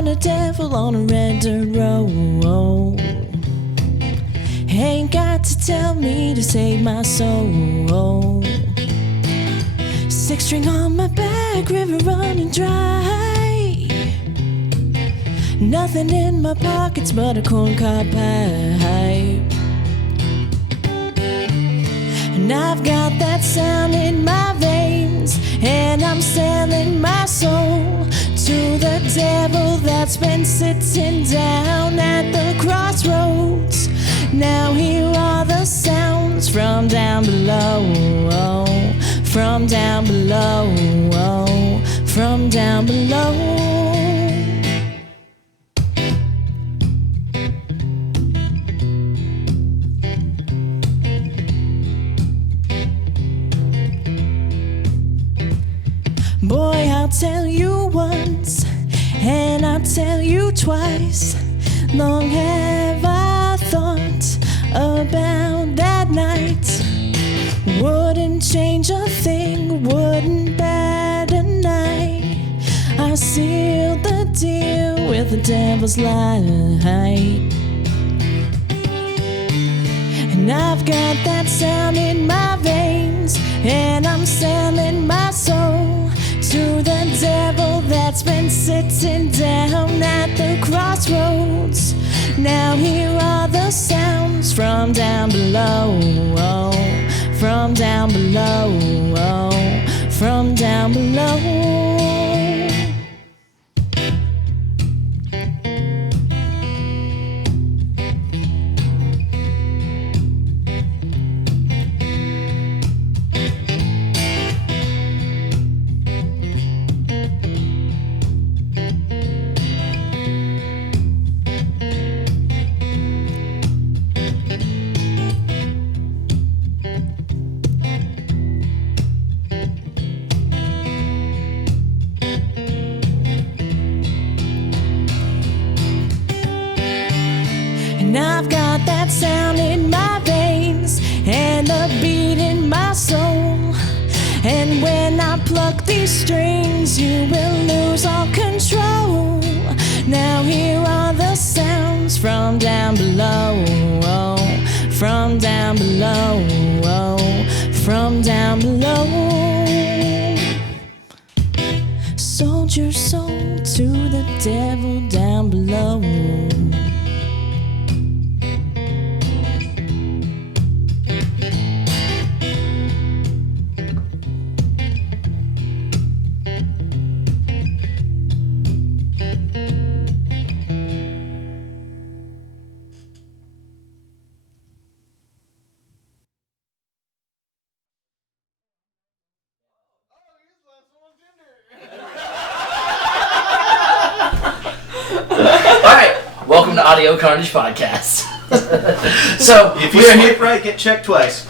found a devil on a red dirt road. Ain't got to tell me to save my soul. 6 string on my back, river running dry. Nothing in my pockets but a corncob pipe. And I've got that sound in my veins, and I'm selling my soul to the devil that's been sitting down at the crossroads. Now here are the sounds from down below, from down below, from down below. Boy, I'll tell you once, and I'll tell you twice. Long have I thought about that night. Wouldn't change a thing, wouldn't bat an eye. I sealed the deal with the devil's light. And I've got that sound in my veins, and I'm selling my soul to the devil that's been sitting down at the crossroads. Now here are the sounds from down below, from down below, from down below. And I've got that sound in my veins, and the beat in my soul. And when I pluck these strings, you will lose all control. Now here are the sounds from down below, from down below, from down below. Sold your soul to the devil down below. Alright, welcome to Audio Carnage Podcast. So if you swipe right, get checked twice.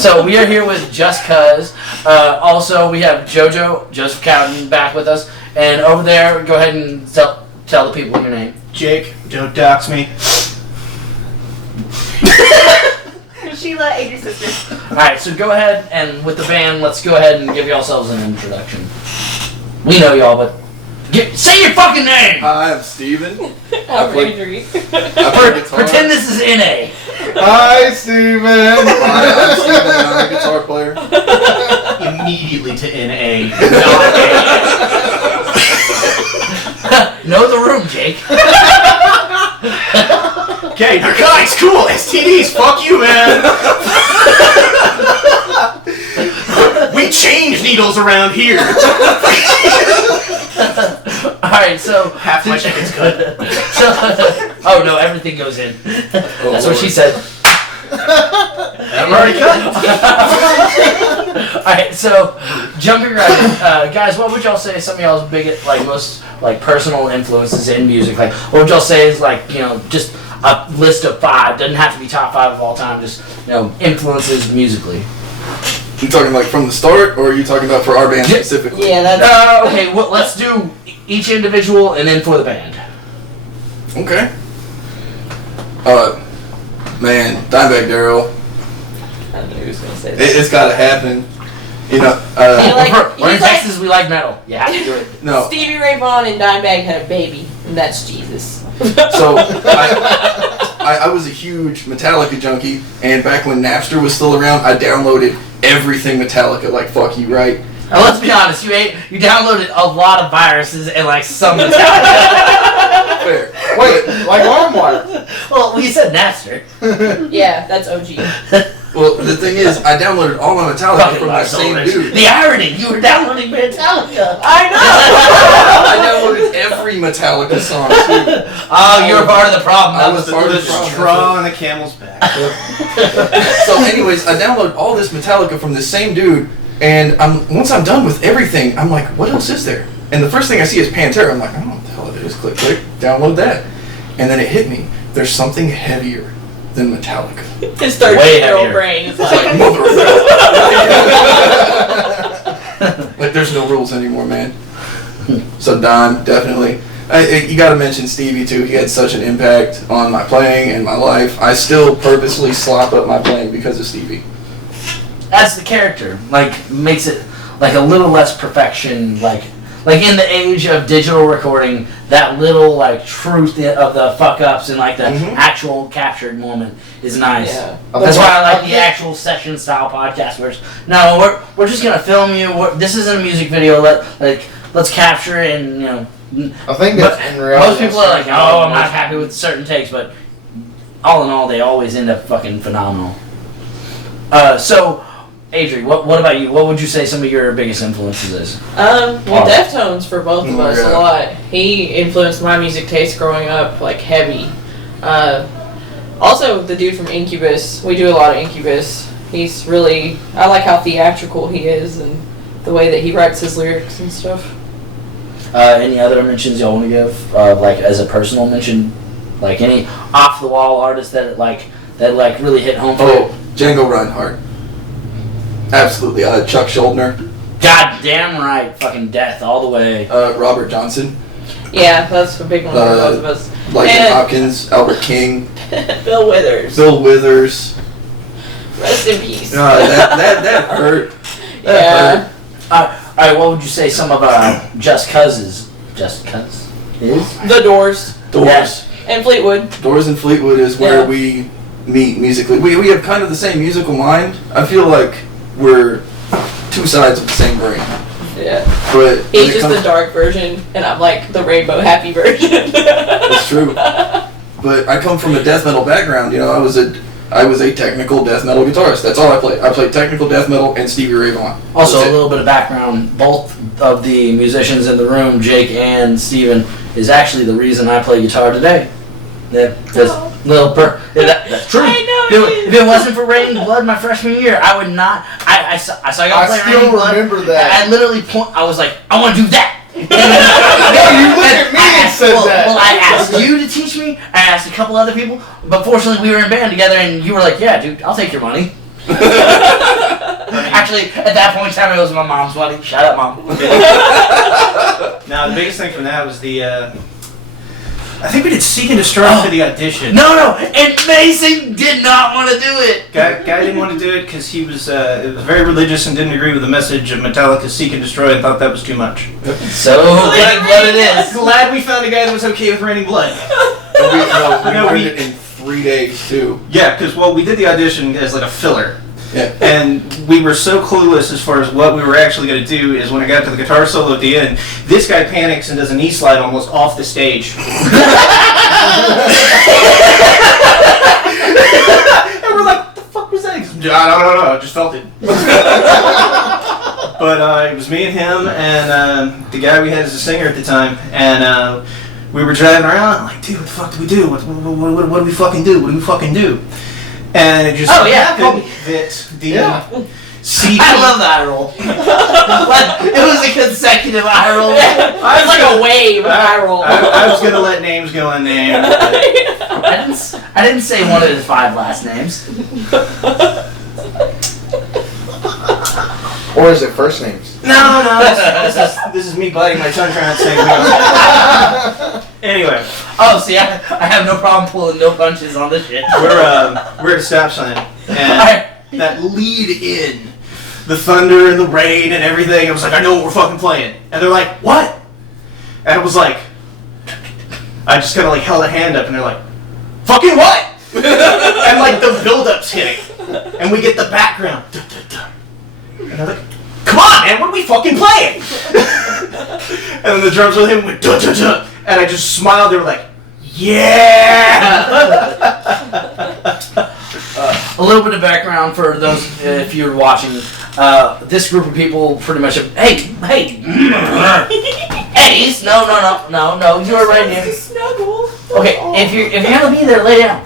So we are here with Just Cuz. Also, we have Joseph Cowden, back with us. And over there, go ahead and tell the people your name. Jake, don't dox me. Sheila, Adrian's sister. Alright, so go ahead and with the band, let's go ahead and give yourselves an introduction. We know y'all, but say your fucking name! Hi, I'm Steven. I'm Adrian. Pretend this is NA. Hi, Steven. Hi, I'm Steven. I'm a guitar player. Immediately to NA. Know the room, Jake. Okay, narcotics, cool. STDs, fuck you, man. We change needles around here. Alright, so half my chicken's good. Oh no, everything goes in. That's what she said. I'm already cut. Alright, so Junker guys, what would y'all say some of y'all's biggest, most personal influences in music? Like, what would y'all say is just a list of 5? Doesn't have to be top 5 of all time. Just influences musically. You talking from the start, or are you talking about for our band specifically? Yeah, that's... Okay, well, let's do each individual and then for the band. Okay. Man, Dimebag Darrell. I don't know who's gonna say that. It's gotta happen. You know, You like- We're in he's like- Texas. We like metal. You have to do it. no. Stevie Ray Vaughan and Dimebag had a baby, and that's Jesus. So I was a huge Metallica junkie, and back when Napster was still around, I downloaded everything Metallica, like fuck you, right? Now let's be honest. You downloaded a lot of viruses and like some Metallica. Fair. Wait, like LimeWire. Well, we said Napster. Yeah, that's OG. Well, the thing is, I downloaded all my Metallica Fucking from that same Lars Ulrich. dude. The irony, you were downloading Metallica. I I downloaded every Metallica song too. Oh, you were part of the problem. I That was was part of the The problem. straw on the camel's back. So, anyways, I downloaded all this Metallica from this same dude, and once I'm done with everything, I'm like, what else is there? And the first thing I see is Pantera. I'm like, I don't know what the hell it is. Click, click, download that. And then it hit me. There's something heavier than Metallica. His Way 13-year-old heavier. brain is It's like, like, mother. Like, there's no rules anymore, man. So, Don, definitely. You gotta mention Stevie, too. He had such an impact on my playing and my life. I still purposely slop up my playing because of Stevie. That's the character. Like, makes it like a little less perfection. Like in the age of digital recording, that little like truth of the fuck ups and like the Mhm. actual captured moment is nice. Yeah. That's why I like the actual session style podcast where it's, no, we're just gonna film you. This isn't a music video. Let's capture it and I think that's But in reality. most people are like, oh, I'm not happy with certain takes, but all in all, they always end up fucking phenomenal. So, Adri, what about you? What would you say some of your biggest influences is? Well, Deftones for both of us Yeah. a lot. He influenced my music taste growing up, like heavy. Also, the dude from Incubus. We do a lot of Incubus. He's really, I like how theatrical he is and the way that he writes his lyrics and stuff. Any other mentions y'all want to give, like as a personal mention, like any off the wall artists that really hit home for you? Oh, Django Reinhardt. Absolutely. Chuck Schuldiner. God damn right, fucking death all the way. Robert Johnson. Yeah, that's a big one for both of us. Lycan And- Hopkins. Albert King. Bill Withers. Bill Withers. Rest in peace. That hurt. Yeah. Alright, what would you say some of Just Cuz is? Just Cuz is? The Doors. Doors. Yes. And Fleetwood. Doors and Fleetwood is where Yeah. we meet musically. We have kind of the same musical mind. I feel like we're two sides of the same brain. Yeah. But when He's it just comes- the dark version, and I'm like the rainbow happy version. That's true. But I come from a death metal background. You know, I was a technical death metal guitarist. That's all I played. I played technical death metal and Stevie Ray Vaughan. Also, That's a it. little bit of background. Both of the musicians in the room, Jake and Steven, is actually the reason I play guitar today. Yeah, that's that's true. I know If it wasn't for Rain Blood my freshman year, I would not. I saw y'all I play still Rain Blood. remember that. I literally I was like, I want to do that. No, you looked at me and said that. Well, I asked you to teach me. I asked a couple other people, but fortunately we were in band together, and you were like, "Yeah, dude, I'll take your money." Actually, at that point in time, it was my mom's money. Shout out, mom. Now, the biggest thing from that was the, I think we did Seek and Destroy for the audition. No, and Mason did not want to do it. Guy didn't want to do it because he was very religious and didn't agree with the message of Metallica's Seek and Destroy and thought that was too much. So what it is. Glad we found a guy that was okay with Raining Blood. We No, learned we- it in 3 days too. Yeah, because, well, we did the audition as like a filler. Yeah. And we were so clueless as far as what we were actually going to do is when I got to the guitar solo at the end, this guy panics and does a knee slide almost off the stage. And we're like, what the fuck was that? He goes, I don't know, I just felt it. But it was me and him and the guy we had as a singer at the time. And we were driving around like, dude, what the fuck do we do? What do we fucking do? What do we fucking do? And it just happened that the CD... I love the eye roll. It was a consecutive eye roll. It's like a wave of eye roll. I was gonna let names go unnamed. I didn't say one of his 5 last names. Or is it first names? No, this is me biting my tongue trying to say no. Anyway, Oh, see, I have no problem pulling no punches on this shit. we're at a stop sign, and that lead in the thunder and the rain and everything. I was like, I know what we're fucking playing. And they're like, what? And I was like, I just kind of like held a hand up and they're like, fucking what? And like the build-up's hitting. And we get the background. And they're like, come on, man, what are we fucking playing? And then the drums with him went duh, duh, duh. And I just smiled. They were like, yeah. A little bit of background for those if you're watching. This group of people pretty much have, hey, Ace, no, you are right here. Snuggle. Okay, if you're gonna be there, lay down.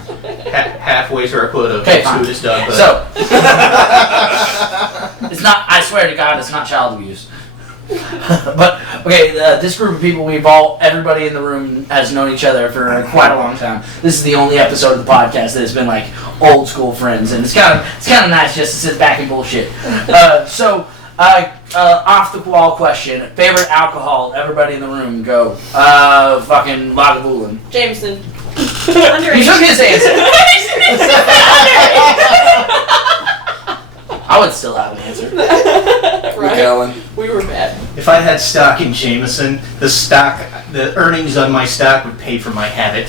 Halfway through I put a Okay, fine. Scootus dog. But So, it's not, I swear to God, it's not child abuse. But, okay, this group of people, everybody in the room has known each other for quite a long time. This is the only episode of the podcast that has been like old school friends, and it's kind of nice just to sit back and bullshit. Off the wall question, favorite alcohol, everybody in the room go. Fucking Lagavulin. Jameson. You took his answer. I would still have an answer. Right? Macallan. We were bad. if I had stock in Jameson, the earnings on my stock would pay for my habit.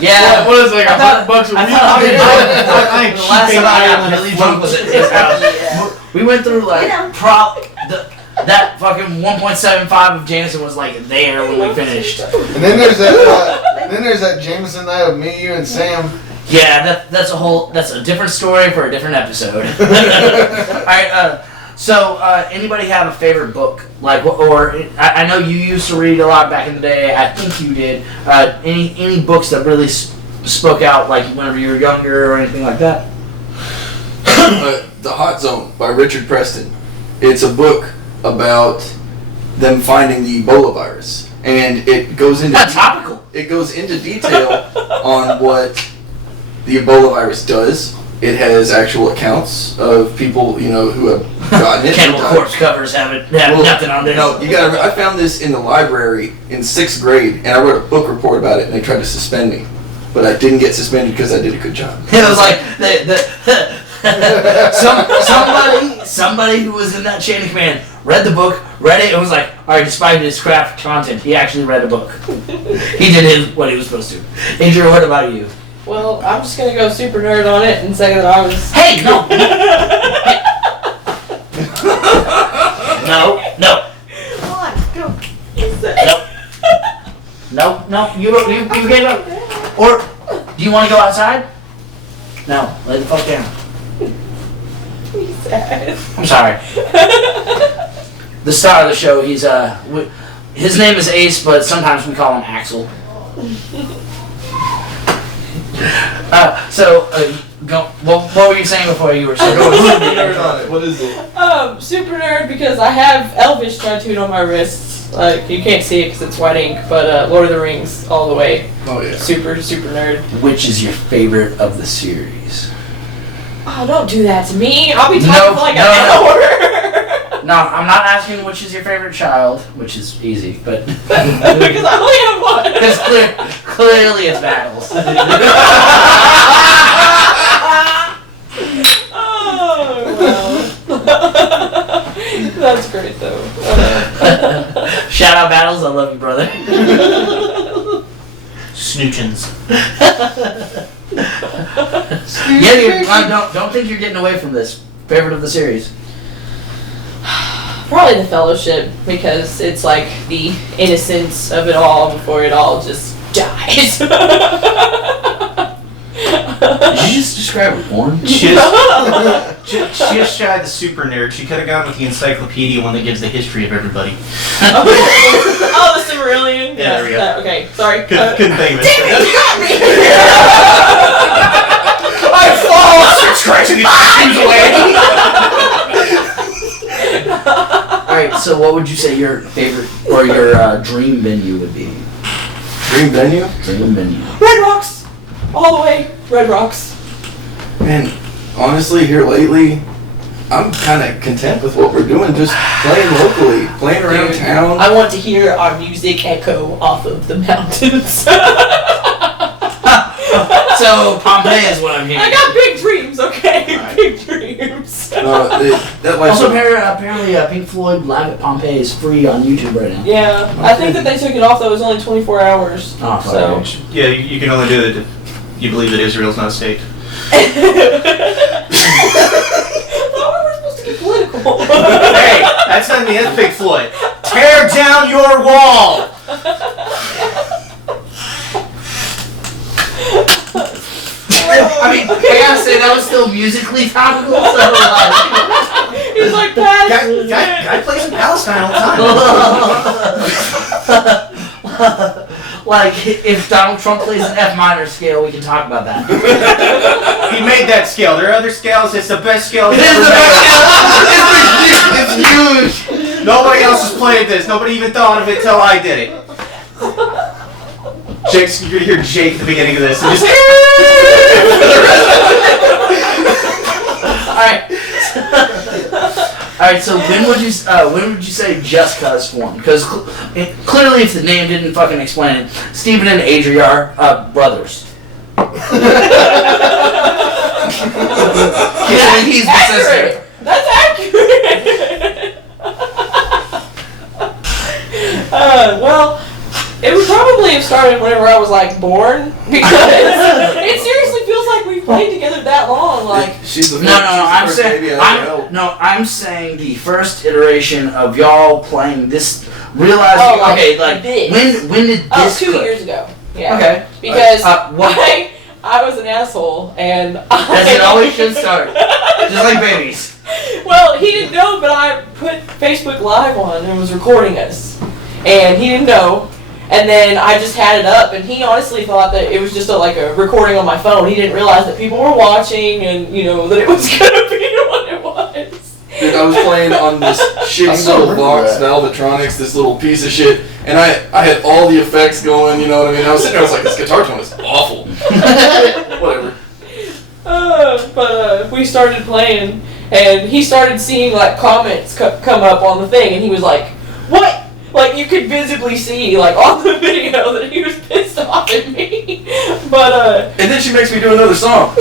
Yeah, What is it, like $100 a week? I'm the last keeping time I eye got on really the drunk was at his house. We went through like that fucking 1.75 of Jameson was like there when we finished. And then there's that Jameson night of me, you, and Sam. Yeah, that's a different story for a different episode. All right, so anybody have a favorite book? Like, or I know you used to read a lot back in the day. I think you did. Any books that really spoke out, like whenever you were younger or anything like that? The Hot Zone by Richard Preston. It's a book about them finding the Ebola virus, and it goes into Topical. It goes into detail on what the Ebola virus does. It has actual accounts of people, who have gotten it. Cannibal Corpse covers have nothing on there. No, I found this in the library in 6th grade, and I wrote a book report about it, and they tried to suspend me, but I didn't get suspended because I did a good job. It was like somebody who was in that chain of command read the book, read it, and was like, all right, despite his craft content, he actually read a book. He did what he was supposed to. Andrew, what about you? Well, I'm just gonna go super nerd on it and say that I was. Hey, no. No. Come on, go. No. You gave up. Or do you want to go outside? No, lay the fuck down. He's sad. I'm sorry. The star of the show, his name is Ace, but sometimes we call him Axel. What were you saying before you were saying? What is it? Super nerd because I have Elvish tattooed on my wrist. Like, you can't see it because it's white ink, but Lord of the Rings all the way. Oh yeah. Super nerd. Which is your favorite of the series? Oh, don't do that to me. I'll be talking for like an hour. No, I'm not asking which is your favorite child, which is easy, but Because I only have one. because clearly it's Battles. Oh, well. That's great, though. Shout out Battles, I love you, brother. Snoochins. Don't think you're getting away from this. Favorite of the series? Probably the Fellowship, because it's like the innocence of it all before it all just dies. Did you just describe porn? She just shy the super nerd. She could have gone with the encyclopedia one that gives the history of everybody. Oh, the Silmarillion? Yeah, there we go. Okay, sorry. Couldn't think of it. Damn it, you got me! I fall! Scratching his away! Alright, so what would you say your favorite or your dream venue would be? Dream venue? Dream venue. Red Rocks! All the way, Red Rocks. Man, honestly, here lately, I'm kind of content with what we're doing, just playing locally, playing around town. I want to hear our music echo off of the mountains. So Pompeii is what I'm hearing. I got big dreams, okay? That live Also, show. apparently Pink Floyd Live at Pompeii is free on YouTube right now. Yeah, I think that they took it off though. It was only 24 hours. Oh, so. Yeah, you can only do it if you believe that Israel's not a state. We're supposed to get political. Hey, that's not me. That's Pink Floyd. Tear down your wall. I mean, I gotta say that was still musically topical. So He's like, Guy plays in Palestine all the time. like, if Donald Trump plays an F minor scale, we can talk about that. He made that scale. There are other scales. It's the best scale. It is the best scale. It's huge. Nobody else has played this. Nobody even thought of it till I did it. Jake's, you're gonna hear Jake at the beginning of this. And just All right. So when would you say Just Cuz formed? Because clearly, if the name didn't fucking explain it, Stephen and Adria are brothers. Yeah, he's the sister. That's accurate. Well, it would probably have started whenever I was like born, because it seriously feels like we've played together that long. Like, She's the No, I'm saying the first iteration of y'all playing this. Realizing, Oh, okay, like this. when did this? 2 years ago. Yeah. Okay. Because what? I was an asshole, and As it always should start, just like babies. Well, he didn't know, but I put Facebook Live on and was recording us, and he didn't know. And then I just had it up, and he honestly thought that it was just like a recording on my phone. He didn't realize that people were watching, and that it was gonna be what it was. Dude, I was playing on this shitty little box, Valvetronics, this little piece of shit, and I had all the effects going, you know what I mean? I was sitting there, I was like, this guitar tone is awful. Whatever. But we started playing, and he started seeing like comments come up on the thing, and he was like, "What?" Like, you could visibly see, like, on the video that he was pissed off at me. But And then she makes me do another song.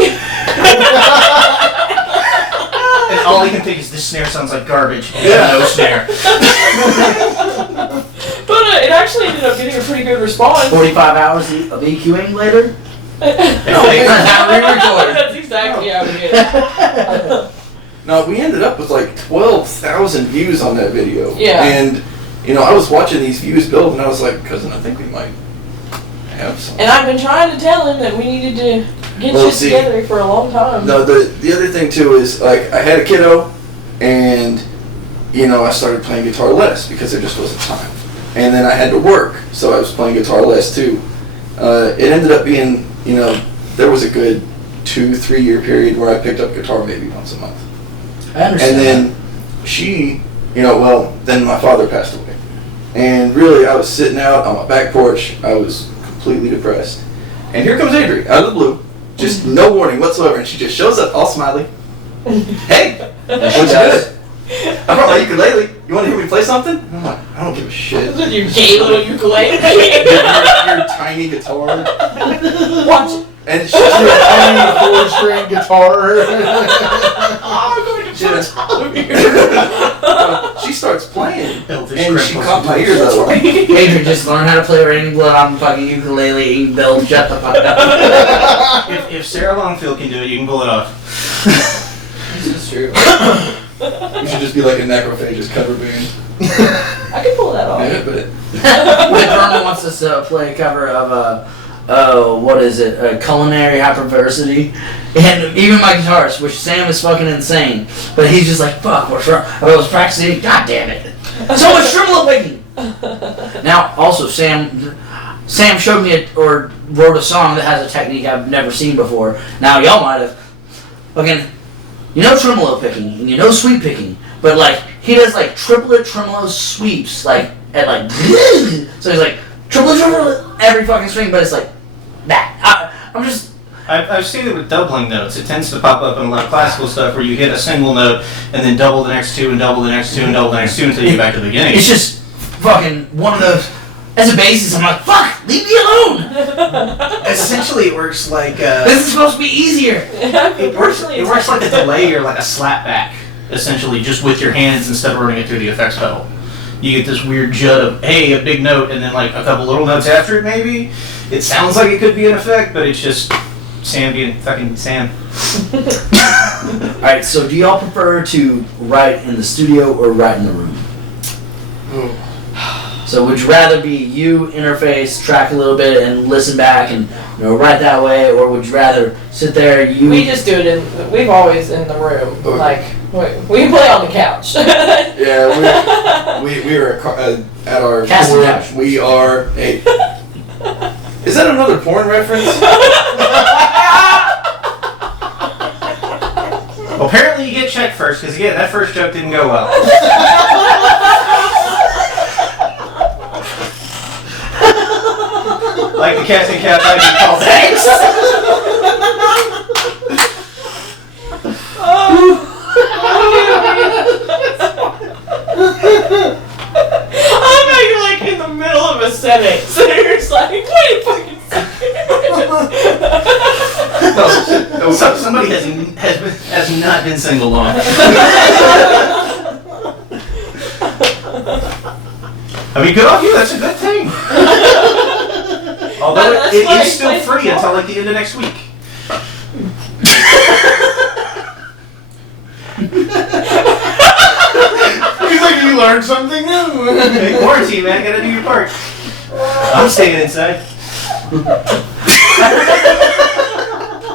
and all he can think is this snare sounds like garbage. Yeah. No snare. But it actually ended up getting a pretty good response. 45 hours of EQing later. That's exactly how we did it. No, we ended up with like 12,000 views on that video. Yeah. And, I was watching these views build, and I was like, cousin, I think we might have some. And I've been trying to tell him that we needed to get shit together for a long time. No, the other thing too is, like, I had a kiddo, and, I started playing guitar less because there just wasn't time. And then I had to work, so I was playing guitar less too. It ended up being, there was a good 2-3 year period where I picked up guitar maybe once a month. I understand. And then she, then my father passed away. And really, I was sitting out on my back porch. I was completely depressed. And here comes Adri, out of the blue. Just no warning whatsoever. And she just shows up all smiley. Hey, what you doing? I brought my ukulele. You want to hear me play something? And I'm like, I don't give a shit. You gay little ukulele. your tiny guitar. Watch it. And she, Your tiny 4-string guitar. she starts playing. Elvis And she Cripples. caught my ear though. Adrian, just learn how to play Raining Blood on fucking ukulele and they'll shut the fuck up. If Sarah Longfield can do it, you can pull it off. This is true. You should just be like a Necrophagist cover band. I can pull that off. Yeah, but Vernon wants us to play a cover of what is it? Culinary Hyperversity. And even my guitarist, which Sam is fucking insane, but he's just like, fuck, what's wrong? I was practicing, god damn it. So much tremolo picking! Now, also, Sam showed me or wrote a song that has a technique I've never seen before. Now, y'all might have. Fucking, tremolo picking, and sweep picking, but like, he does like triplet tremolo sweeps, like, at like, so he's like, triplet every fucking string, but it's like, that. I've seen it with doubling notes. It tends to pop up in a lot of classical stuff where you hit a single note and then double the next two and double the next two and double the next two until you get back to the beginning. It's just fucking one of those. As a bassist, I'm like, fuck, leave me alone. Essentially, it works like This is supposed to be easier. it works like a delay or like a slap back. essentially, just with your hands instead of running it through the effects pedal. You get this weird jut of, hey, a big note, and then like a couple little notes after it maybe. It sounds like it could be an effect, but it's just Sam being fucking Sam. Alright, so do y'all prefer to write in the studio or write in the room? So would you rather be you interface, track a little bit, and listen back and write that way, or would you rather sit there, We just do it we've always in the room. Okay. Like, we play on the couch. Yeah, we are at our Casting porn. couch. We are a. Is that another porn reference? Well, apparently you get checked first, because again, that first joke didn't go well. Like the casting couch I did call thanks. I'm making like in the middle of a sentence. And you're just like, wait a fucking second. No, somebody has not been single long. I mean, good on you. That's a good thing. Although That's it why is still it's free like until like the end of next week. He's like, you learned something new. Hey, quarantine, man. Gotta do your part. I'm staying inside.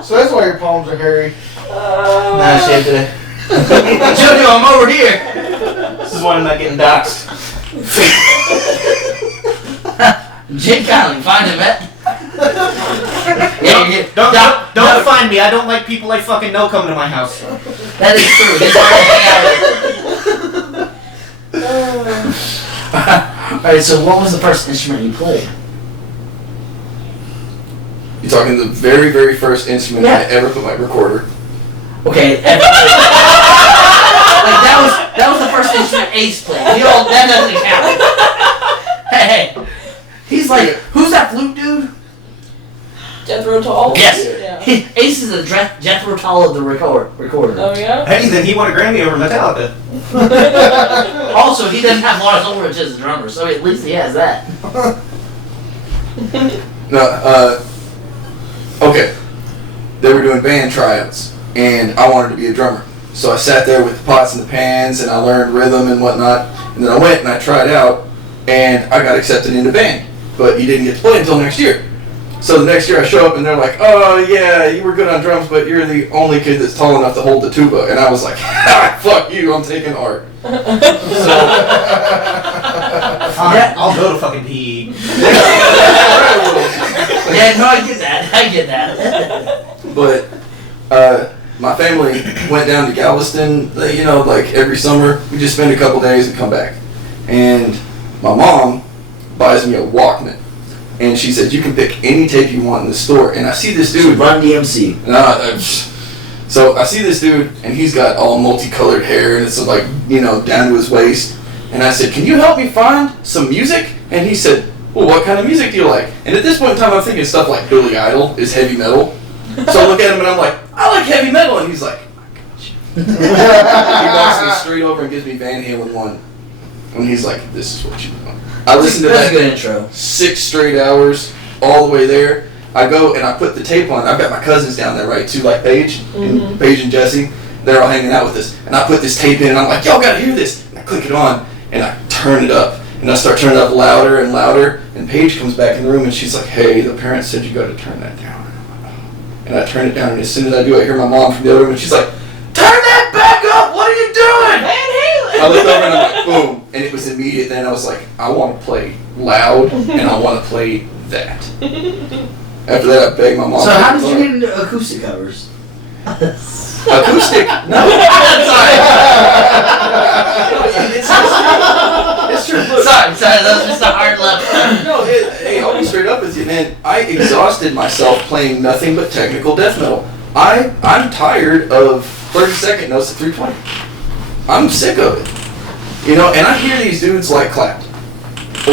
So that's why your palms are hairy. Nah, I shaved today. Jojo, I'm over here! This is why I'm not getting doxxed. Jake Conley, find him, man. Don't find me. I don't like people I fucking know coming to my house. That is true. He's hard to hang out with. Alright, so what was the first instrument you played? You're talking the very, very first instrument I ever put my recorder. Okay, like that was the first instrument Ace played. That doesn't count. Hey, he's like, who's that flute dude? Jethro Tull? Yes. Yeah. Ace is the Jethro Tull of the recorder. Oh, yeah? Hey, then he won a Grammy over Metallica. Also, he doesn't have Lars Ulrich as a drummer, so at least he has that. No, okay. They were doing band tryouts, and I wanted to be a drummer. So I sat there with the pots and the pans, and I learned rhythm and whatnot. And then I went and I tried out, and I got accepted into band. But you didn't get to play until next year. So the next year I show up, and they're like, oh, yeah, you were good on drums, but you're the only kid that's tall enough to hold the tuba. And I was like, fuck you, I'm taking art. Fine, I'll go to fucking PE. Yeah, no, I get that. But my family went down to Galveston, like every summer. We just spend a couple days and come back. And my mom buys me a Walkman. And she said, you can pick any tape you want in the store. And I see this dude. Run DMC. So I see this dude, and he's got all multicolored hair, and it's like, down to his waist. And I said, can you help me find some music? And he said, well, what kind of music do you like? And at this point in time, I'm thinking stuff like Billy Idol is heavy metal. So I look at him, and I'm like, I like heavy metal. And he's like, I got you. He walks me straight over and gives me Van Halen 1. And he's like, this is what you want. I listened to That's that a good intro. 6 straight hours, all the way there. I go and I put the tape on. I've got my cousins down there, right, too, like Paige and Jesse. They're all hanging out with us. And I put this tape in, and I'm like, y'all gotta hear this. And I click it on, and I turn it up. And I start turning it up louder and louder. And Paige comes back in the room, and she's like, hey, the parents said you gotta turn that down. And I turn it down, and as soon as I do, I hear my mom from the other room, and she's like, turn that back up! What are you doing? Van Halen! I looked over, and I'm like, boom. And it was immediate. Then I was like, I want to play loud, and I want to play that. After that, I begged my mom. So how did you get into acoustic covers? Acoustic? No. It's true. Look, Sorry, that was just a hard left. no, hey, I'll be straight up with you, man. I exhausted myself playing nothing but technical death metal. I'm tired of 30-second notes at 320. I'm sick of it. And I hear these dudes like Clapton,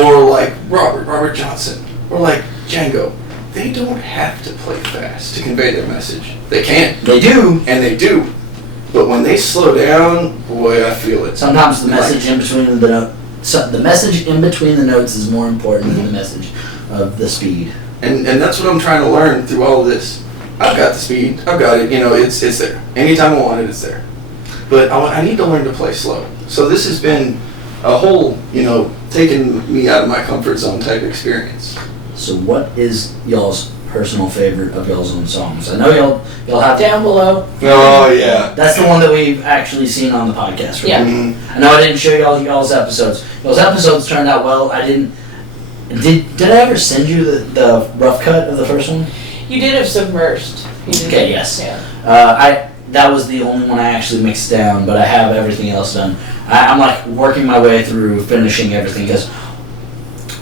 or like Robert Johnson, or like Django. They don't have to play fast to convey their message. They can. They do. And they do. But when they slow down, boy, I feel it. Sometimes the message in between the note, the message in between the notes is more important than the message of the speed. And that's what I'm trying to learn through all of this. I've got the speed. I've got it. It's there. Anytime I want it, it's there. But I need to learn to play slow. So this has been a whole, taking me out of my comfort zone type experience. So what is y'all's personal favorite of y'all's own songs? I know y'all have Down Below. Oh yeah. That's the one that we've actually seen on the podcast, right? Yeah. Mm-hmm. I know I didn't show y'all's episodes. Y'all's episodes turned out well. I didn't. Did I ever send you the rough cut of the first one? You did have Submersed. Okay, yes. Yeah. That was the only one I actually mixed down, but I have everything else done. I'm like working my way through finishing everything because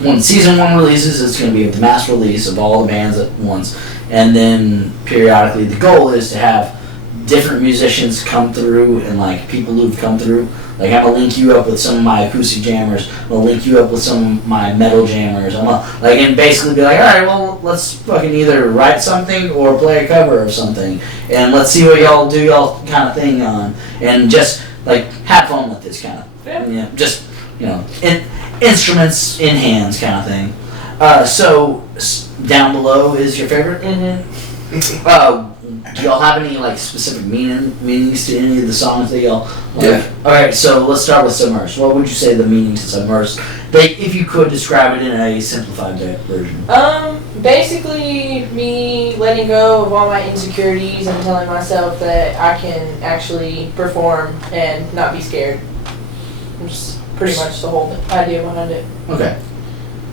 when season 1 releases, it's going to be the mass release of all the bands at once, and then periodically the goal is to have different musicians come through and like people who've come through. Like I'm gonna link you up with some of my acoustic jammers. I'm gonna link you up with some of my metal jammers. I'm gonna and basically be like, all right, well, let's fucking either write something or play a cover of something, and let's see what y'all do, y'all kind of thing on, and just like have fun with this kind of, just instruments in hands kind of thing. So Down Below is your favorite. Mm-hmm. Do y'all have any like specific meanings to any of the songs that y'all like? Yeah. Alright, so let's start with Submersed. What would you say the meaning to Submersed? If you could describe it in a simplified version. Basically me letting go of all my insecurities and telling myself that I can actually perform and not be scared. That's pretty much the whole idea behind it. Okay.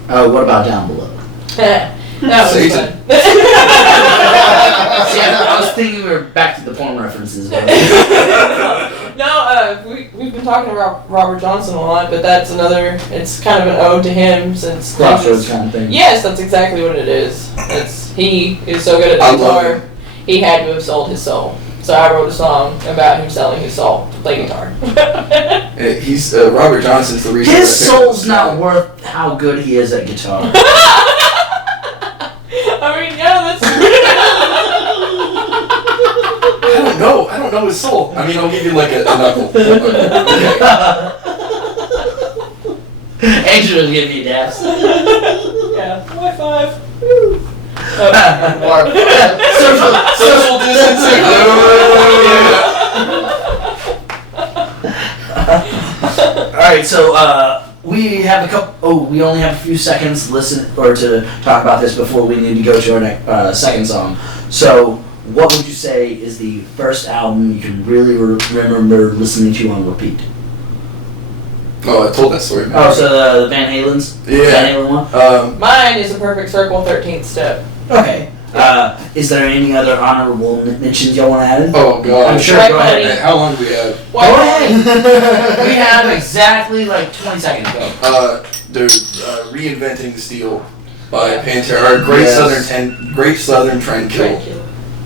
What about Down Below? That was Satan. fun. See, I was thinking we were back to the porn references. But No, we've been talking about Robert Johnson a lot, but that's another. It's kind of an ode to him since Crossroads kind of thing. Yes, that's exactly what it is. He is so good at I the love guitar. He had to have sold his soul. So I wrote a song about him selling his soul to play guitar. He's Robert Johnson's the reason. His soul's not worth how good he is at guitar. I mean, yeah, that's. I don't know his soul. I mean, I'll give you like a knuckle. Angel giving me daps. Yeah, high five. Social distancing. Alright, so we have a couple. Oh, we only have a few seconds to listen or to talk about this before we need to go to our next second song. So, what would you say is the first album you can really remember listening to on repeat? Oh, I told that story. Oh, so the Van Halen's Yeah. Van Halen one. Mine is A Perfect Circle, 13th Step. Okay. Is there any other honorable mentions y'all want to add in? Oh God. I'm sure. Right, Go ahead. buddy. How long do we have? Go ahead. We have exactly like 20 seconds. Go. Dude, Reinventing the Steel by Pantera. Great Southern Trendkill.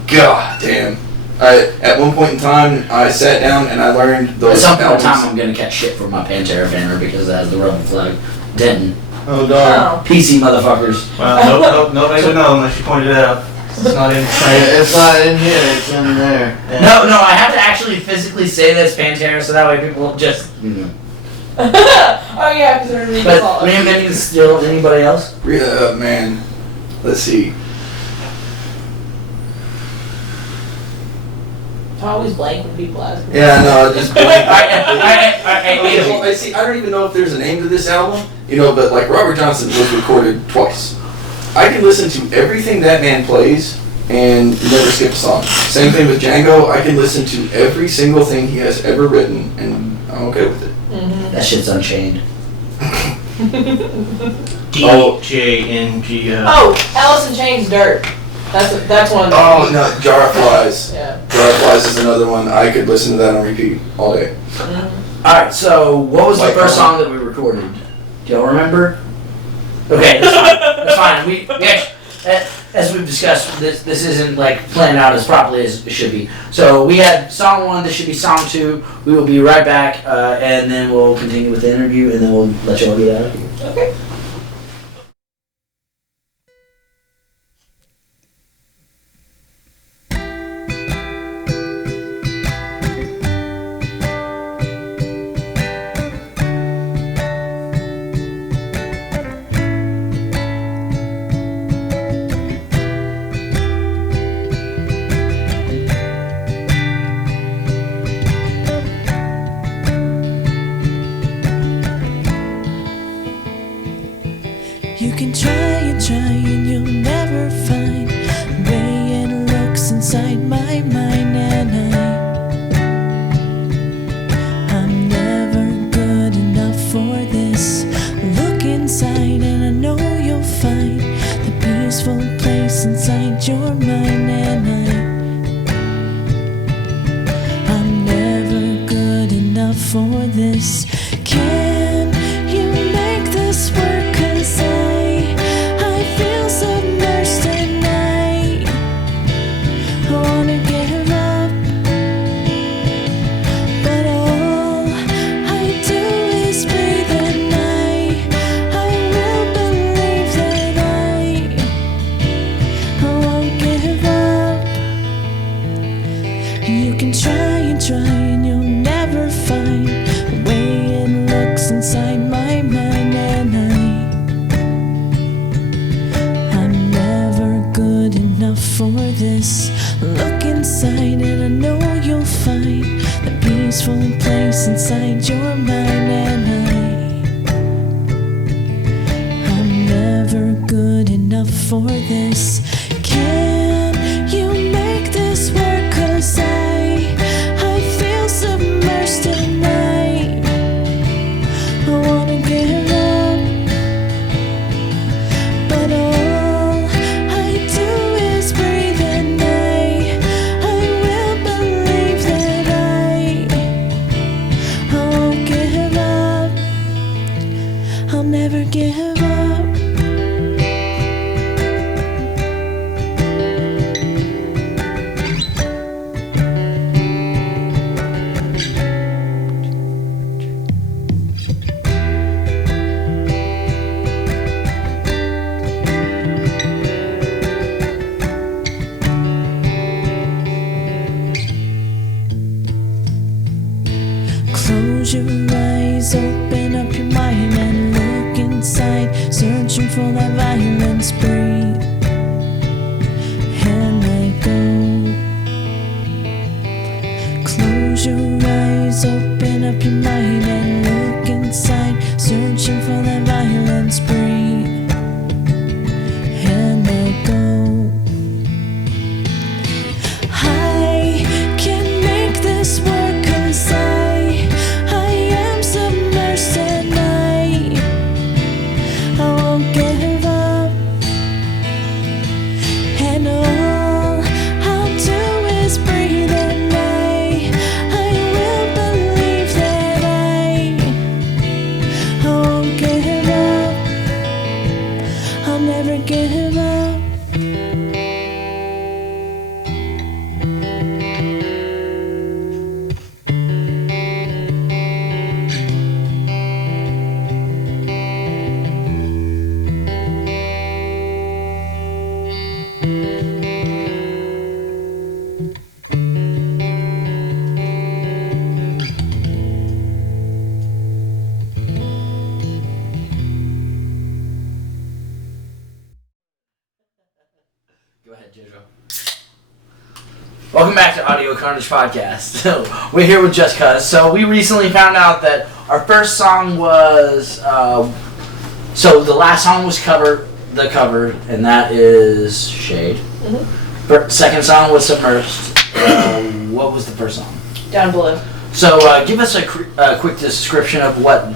God damn. At one point in time, I sat down and I learned At those some point in albums. time, I'm gonna catch shit from my Pantera banner because it has the rebel flag. Denton. Oh god. Oh. PC motherfuckers. Well, nobody would know unless you pointed it out. It's not in. It's not in here, it's in there. No, I have to actually physically say this Pantera so that way people will just. Oh yeah, because they're really But Reinventing the Steel. Anybody else? Man, let's see. I always blank when people ask me. Yeah, no, just blank. Alright, I see. I don't even know if there's a name to this album, but like Robert Johnson was recorded twice. I can listen to everything that man plays and never skip a song. Same thing with Django. I can listen to every single thing he has ever written, and I'm okay with it. Mm-hmm. That shit's Unchained. DJNGO. Oh, Alice in Chains Dirt. That's one. Oh no, Jar of Flies. Yeah. Jar of Flies is another one. I could listen to that on repeat all day. Mm-hmm. Alright, so what was the Like first Carnage. song that we recorded? Do y'all remember? Okay, that's fine. That's fine. We actually, as we've discussed, this isn't like planned out as properly as it should be. So we had song 1, this should be song 2. We will be right back, and then we'll continue with the interview, and then we'll let y'all get out of here. Okay. for this. Can you make this work? 'Cause I feel submerged tonight. I wanna give up, but all I do is breathe at night. I will believe that I won't give up. You can try and you'll never find the way it looks inside my mind. And I'm never good enough for this. Look inside and I know you'll find the peaceful place inside your mind. And I'm never good enough for this. Can you make this work? 'Cause I feel submerged tonight. I wanna give up, but all I do is breathe at night. I will believe that I won't give up. I'll never give up. Close your eyes, open up your mind and look inside, searching for that violence. Breathe and let go. Close your eyes, open up your mind and look inside, searching for that violence. Breathe and let go. I can make this work 'cause I am submerged at night. I won't give up, and all I'll do is breathe at night. I will believe that I won't give up. I'll never give up. Go ahead, Jojo. Welcome back to Audio Carnage Podcast. So we're here with Just Cuz. So we recently found out that our first song was so the last song was cover, and that is Shade. Mm-hmm. Second song was Submerged. What was the first song? Down Below. So give us a quick description of what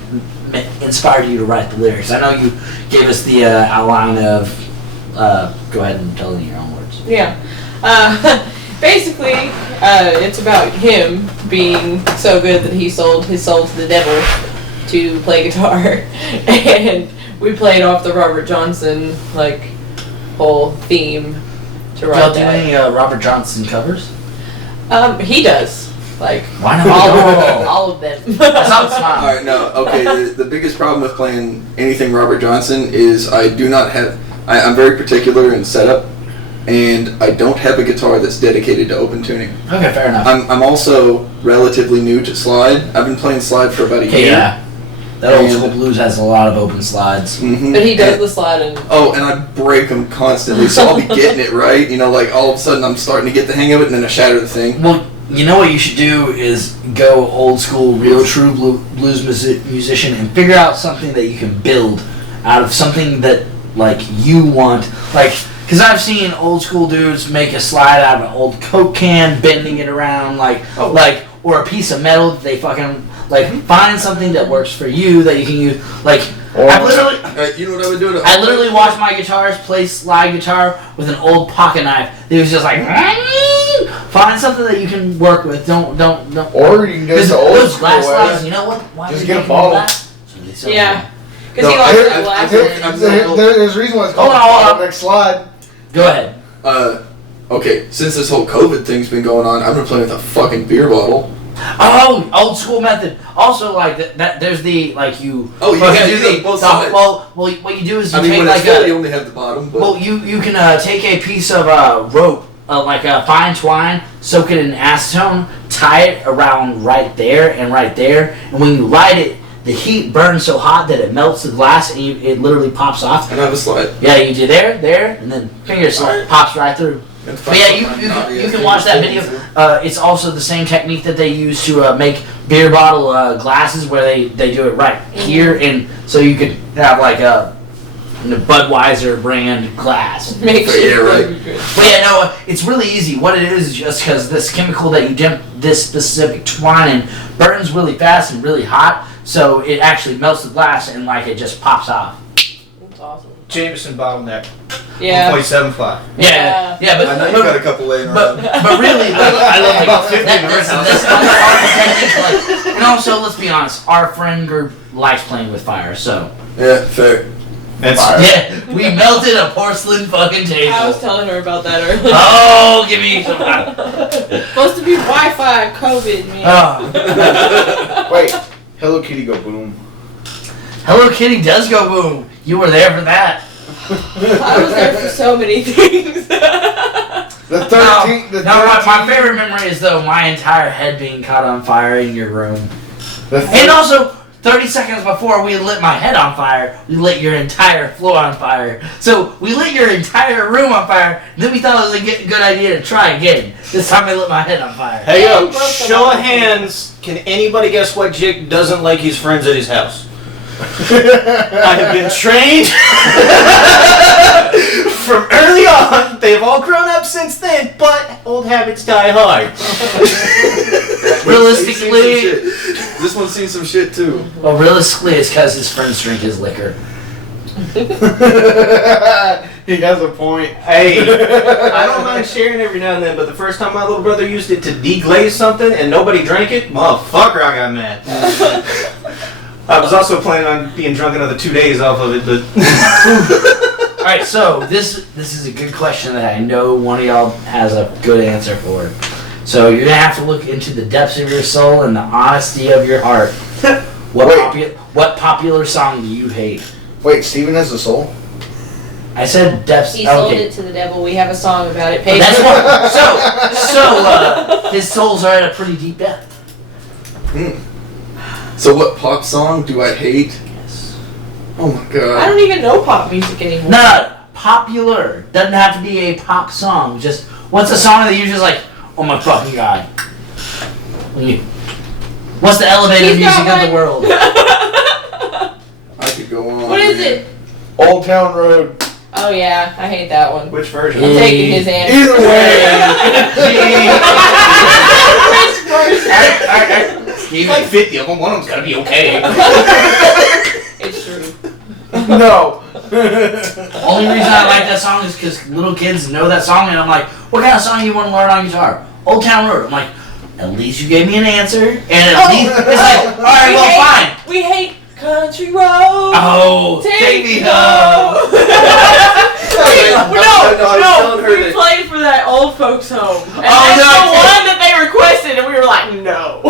inspired you to write the lyrics. I know you gave us the outline of. Go ahead and tell it in your own words. Yeah. Basically, it's about him being so good that he sold his soul to the devil to play guitar, and we played off the Robert Johnson whole theme to write Y'all do that. any Robert Johnson covers? He does. Why not? All of them. That's not smart. All right, no, okay. The biggest problem with playing anything Robert Johnson is I do not have. I'm very particular in setup, and I don't have a guitar that's dedicated to open tuning. Okay, fair enough. I'm also relatively new to slide. I've been playing slide for about a year. Yeah. That old school blues has a lot of open slides. Mm-hmm. But he does the slide and... Oh, and I break them constantly, so I'll be getting it right. All of a sudden I'm starting to get the hang of it, and then I shatter the thing. Well, you know what you should do is go old school, real true blues musician and figure out something that you can build out of something that you want. Because I've seen old school dudes make a slide out of an old Coke can, bending it around, or a piece of metal that they fucking, find something that works for you that you can use. I literally, you know what I would do? I literally watched my guitarist play slide guitar with an old pocket knife. It was just like, Find something that you can work with. Don't. Or you can go Because to old those school glass way. slides, you know what? Why Just they get a make them bottle. glass? So they sell Yeah. them. Because he No, likes I- the I- glass. There's a reason why it's called Hold on. next slide. Go ahead. Okay, since this whole COVID thing's been going on, I've been playing with a fucking beer bottle. Oh, old school method. Also, like that. There's the like you. Oh, you fucking can do do the both sides. Well, what you do is you I mean, take when like it's full, a. you only have the bottom. But Well, you can take a piece of rope, like a fine twine, soak it in acetone, tie it around right there, and when you light it, the heat burns so hot that it melts the glass and it literally pops off. and I have a slide. Yeah, you do there, and then finger slip pops right through. But yeah, you can watch that video. It's also the same technique that they use to make beer bottle glasses, where they do it right here, and so you could have like a Budweiser brand glass. Makes Yeah, it right. really good. But yeah, no, it's really easy. What it is just because this chemical that you dip this specific twine in burns really fast and really hot, so it actually melts the glass and like it just pops off. That's awesome. Jameson bottleneck. Yeah. 1.75. Yeah, Yeah. but I know you got a couple laying but around. really, like, I love about 50 that, in the that's, house. that's not the technique. Like, and also, let's be honest, our friend group likes playing with fire, so Yeah, fair. That's yeah, we melted a porcelain fucking table. I was telling her about that earlier. Oh, give me some. Supposed to be Wi-Fi, COVID, man. Oh. Wait, Hello Kitty go boom. Hello Kitty does go boom. You were there for that. I was there for so many things. The 13th. The 13th. No, my favorite memory is though my entire head being caught on fire in your room. The And also, 30 seconds before we lit my head on fire, we lit your entire floor on fire. So we lit your entire room on fire. Then we thought it was a good idea to try again. This time I lit my head on fire. Hey Yeah, yo, you broke the show law. of hands. Can anybody guess what Jake doesn't like his friends at his house? I have been trained from early on. They've all grown up since then, but old habits die hard. Realistically- He's seen some shit. This one's seen some shit too. Well, realistically, it's because his friends drink his liquor. He has a point. Hey, I don't mind sharing every now and then, but the first time my little brother used it to deglaze something and nobody drank it, motherfucker, I got mad. I was also planning on being drunk another 2 days off of it, but All right, so this is a good question that I know one of y'all has a good answer for. So you're gonna have to look into the depths of your soul and the honesty of your heart. What popular song do you hate? Wait, Steven has a soul? I said depths. He sold okay. it to the devil. We have a song about it. But Paid that's for. what. So his souls are at a pretty deep depth. So what pop song do I hate? Yes. Oh my I god. don't even know pop music anymore. No, popular doesn't have to be a pop song. Just what's a song that you're just like, oh my fucking god. What's the elevator He's music got of the one. world? I could go on. What is it? Old Town Road. Oh yeah, I hate that one. which version? I'm taking his answer. Either way. Steven, Like 50 of them, one of them's gotta be okay. It's true. No. only reason I like that song is because little kids know that song, and I'm like, what kind of song you want to learn on guitar? Old Town Road. I'm like, at least you gave me an answer, and at least it's like, all right, well, fine. We hate country road. Oh, take me home. No, We played for that old folks home. And Oh, that's no, the okay. one that they requested, and we were like, no.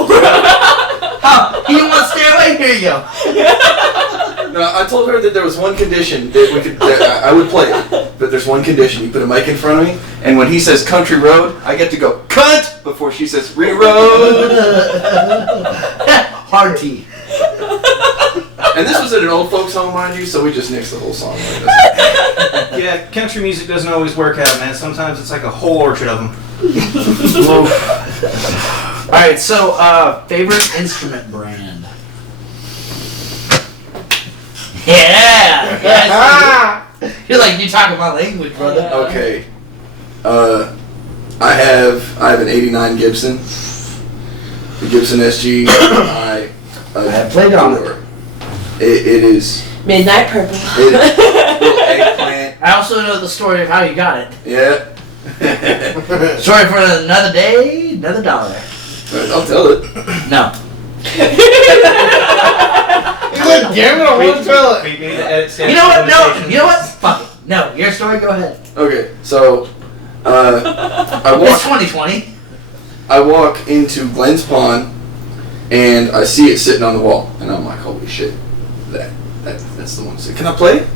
Huh, you want to stay away? Here you go. No, I told her that there was one condition that we could. That I would play it, but there's one condition. You put a mic in front of me, and when he says country road, I get to go cunt before she says reroad. Hard T. And this was at an old folks home, mind you, so we just nixed the whole song. Yeah, country music doesn't always work out, man. Sometimes it's like a whole orchard of them. All right, so favorite instrument brand. Yeah. Yes. You're like you talking my language, brother. Okay. I have an '89 Gibson, the Gibson SG. I have played on it. adore. It is. Midnight Purple. Little eggplant. I also know the story of how you got it. Yeah. Story for another day, another dollar. I'll tell it. No. He's like, damn it, I want to tell it. We need to edit statute You know what? of No. limitations. You know what? Fuck it. No. Your story. Go ahead. Okay, so I It's 2020. walk into Glenn's Pond, and I see it sitting on the wall, and I'm like, holy shit, that's the one. So, can I play it?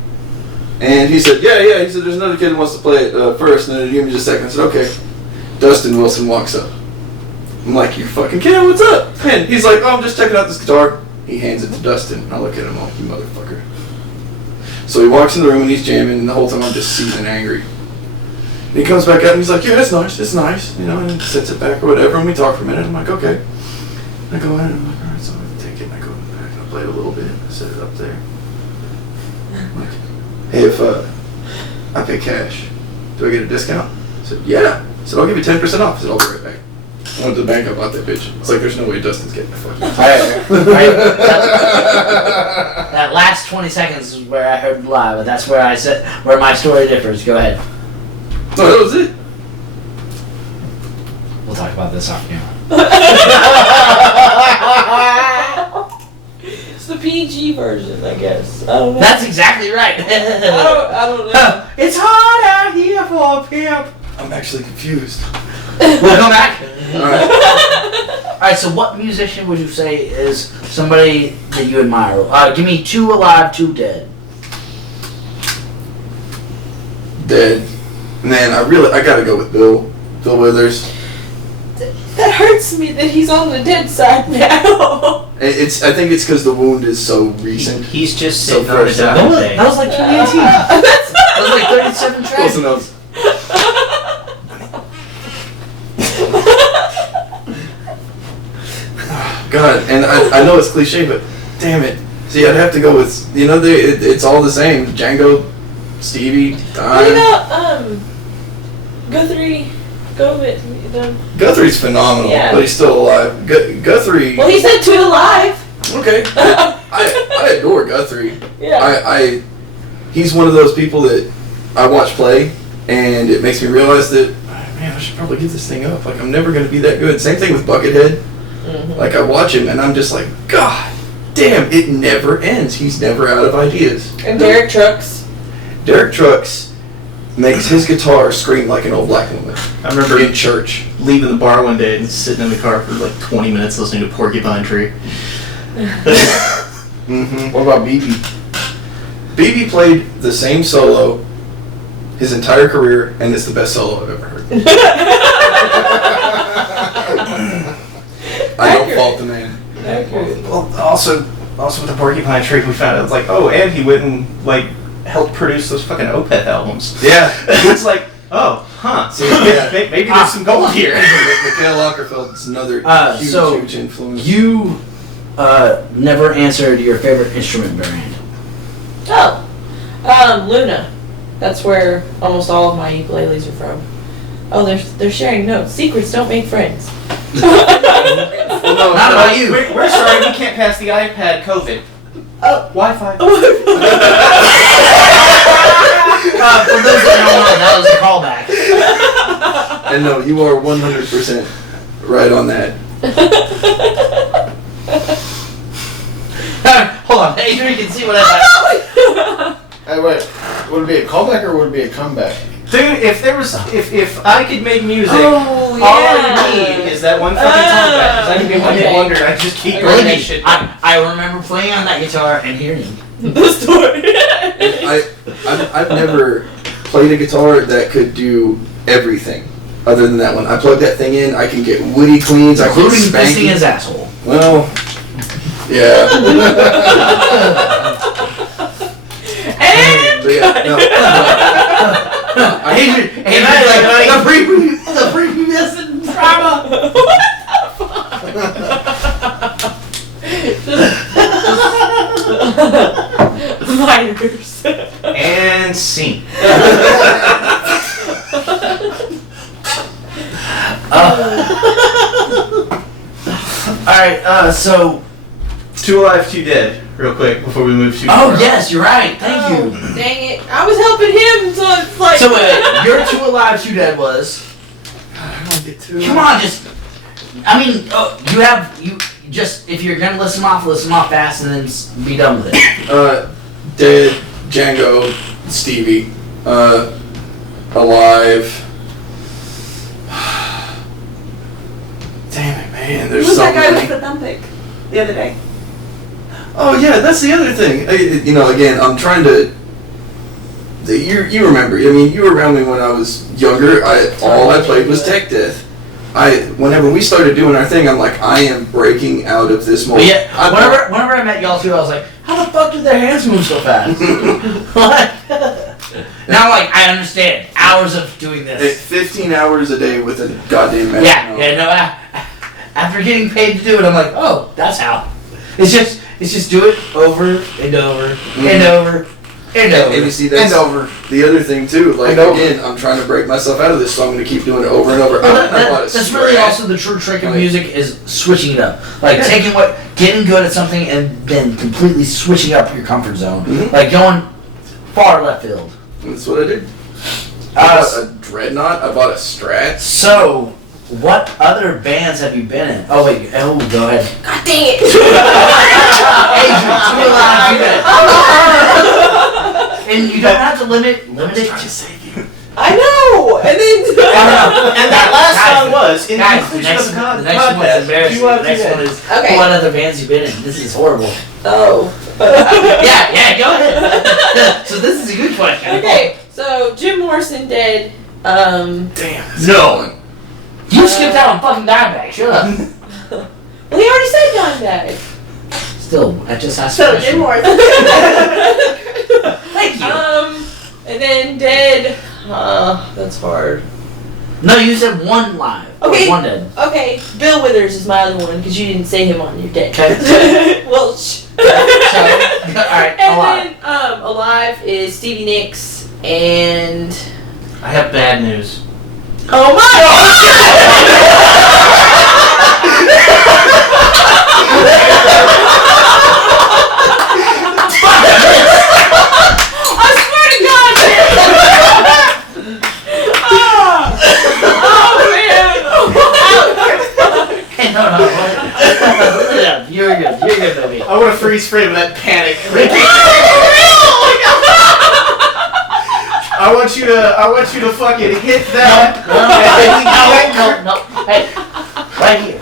And he said, yeah. He said, there's another kid who wants to play it first, and then he gave me just a second. I said, okay. Dustin Wilson walks up. I'm like, you fucking kid, what's up? And he's like, oh, I'm just checking out this guitar. He hands it to Dustin. I look at him like, you motherfucker. So he walks in the room and he's jamming, and the whole time I'm just seething angry. And he comes back out and he's like, yeah, it's nice, you know, and sets it back or whatever, and we talk for a minute. I'm like, okay. I go in and I'm like, alright, so I take it and I go back and I play it a little bit. I set it up there. I'm like, hey, if I pay cash, do I get a discount? I said, yeah. I said, I'll give you 10% off. I said, I'll be right back. I went to the bank, I bought that bitch. It's like, there's no way Dustin's getting the fucking That last 20 seconds is where I heard live, but that's where I said where my story differs. Go ahead. So that was it. We'll talk about this off camera. It's the PG version, I guess. I don't know. That's exactly right. I don't know. It's hard out here for a pimp. I'm actually confused. We'll come back. Alright. Alright, so what musician would you say is somebody that you admire? Give me 2 alive, 2 dead. Dead. Man, I gotta go with Bill Withers. That hurts me that he's on the dead side now. I think it's because the wound is so recent. He's just So sitting on his fresh out. deathbed. That was like 2018. That was like 37 tracks. Close enough. God, and I know it's cliche, but damn it. See, I'd have to go with, you know, it's all the same. Django, Stevie, What Don. about Guthrie? Guthrie's phenomenal, Yeah. but he's still alive. Guthrie. Well, he said 2 alive. Okay. I adore Guthrie. Yeah. He's one of those people that I watch play, and it makes me realize that, man, I should probably give this thing up. Like, I'm never going to be that good. Same thing with Buckethead. Mm-hmm. Like, I watch him, and I'm just like, God damn, it never ends. He's never out of ideas. And Derek Trucks. Derek Trucks makes his guitar scream like an old black woman I remember in church. leaving the bar one day and sitting in the car for like 20 minutes listening to Porcupine Tree. Mm-hmm. What about BB? BB played the same solo his entire career, and it's the best solo I've ever heard. I don't fault the man. Well, also with the Porcupine Tree, we found out it's like, oh, and he went and like helped produce those fucking Opeth albums. Yeah. It's like, oh, huh. So Yeah. maybe there's some gold here. Mikhail Lagerfeld's another huge influence. You never answered your favorite instrument brand. Oh. Luna. That's where almost all of my ukuleles are from. Oh, they're sharing notes. Secrets don't make friends. Well, no, Not about you. We're sorry, we can't pass the iPad COVID. Oh. Wi-Fi. For those that don't know, that was a callback. And no, you are 100% right on that. Hold on, Adrian can see what I Hey, wait. Would it be a callback or would it be a comeback? Dude, if I could make music, Oh, all I yeah. need is that one fucking callback. Because I can be one hit Okay. wonder. I just keep Okay. running that shit. I remember playing on that guitar and hearing. The story. I've never played a guitar that could do everything other than that one. I plug that thing in, I can get woody cleans, I can Including spank fisting it. his asshole. Well, yeah. And But yeah, no. Adrian, the prepubescent trauma. Minors. And scene. Alright, so Two Alive, Two Dead, real quick, before we move to... Oh, yes, you're right. Thank you. Dang it. I was helping him, so it's like... So, your Two Alive, Two Dead was... I don't get to. Come on, just... I mean, you just... If you're going to listen them off fast and then be done with it. Dead, Django, Stevie, Alive. Damn it, man. There's Who's so that guy many. with the thumb pick the other day? Oh yeah, that's the other thing. You know, again, I'm trying to. You remember? I mean, you were around me when I was younger. All I played was Tech Death. Whenever we started doing our thing, I'm like, I am breaking out of this mold. But yeah, whenever I met y'all two, I was like, how the fuck did their hands move so fast? What? Now I'm like, I understand. Hours of doing this. 15 hours a day with a goddamn man. After getting paid to do it, I'm like, oh, that's how. It's just do it over and over and over and over. And you see, that's the other thing too. Like again, I'm trying to break myself out of this, so I'm going to keep doing it over and over. That's really also the true trick of music is switching it up. Like getting good at something and then completely switching up your comfort zone. Mm-hmm. Like going far left field. That's what I did. I bought a Dreadnought. I bought a Strat. So, what other bands have you been in? Oh wait, go ahead. God dang it! Adrian, Two Alive, and you don't have to limit it to save you. I know! And then... And that last song was in the Guys, the conclusion of the next one is embarrassing. Two Alive, The next Two one Dead. is Okay. what other bands you've been in. This is horrible. Oh. Yeah, go ahead. So this is a good question. Okay, so Jim Morrison dead. Damn. No. You skipped out on fucking Dimebag. Shut up. Well, he already said Dimebag. Still, I just asked. So Jim Morrison. Thank you. And then dead. That's hard. No, you said one live. Okay. Or one dead. Okay, Bill Withers is my other one because you didn't say him on your dead. Okay. Well, Alright, and alive. then alive is Stevie Nicks and I have bad news. oh my god! I swear to God! Oh man! Hey, no. You're good, baby. I want to freeze frame that panic. I want you to fucking hit that. No. Hey, right here.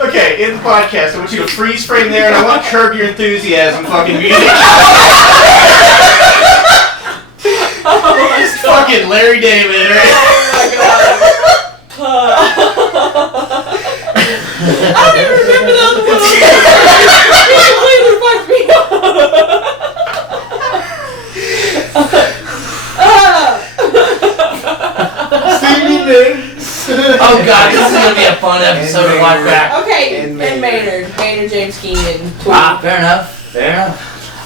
Okay, in the podcast, I want you to freeze frame there, and I want Curb Your Enthusiasm fucking music. Just fucking Larry David, right? I don't even remember the other one. He completely fucked me up. Stevie Nicks. Oh god, this is gonna be a fun episode of Life Back. Okay, And and Maynard, James Keenan, Tweet. Fair enough.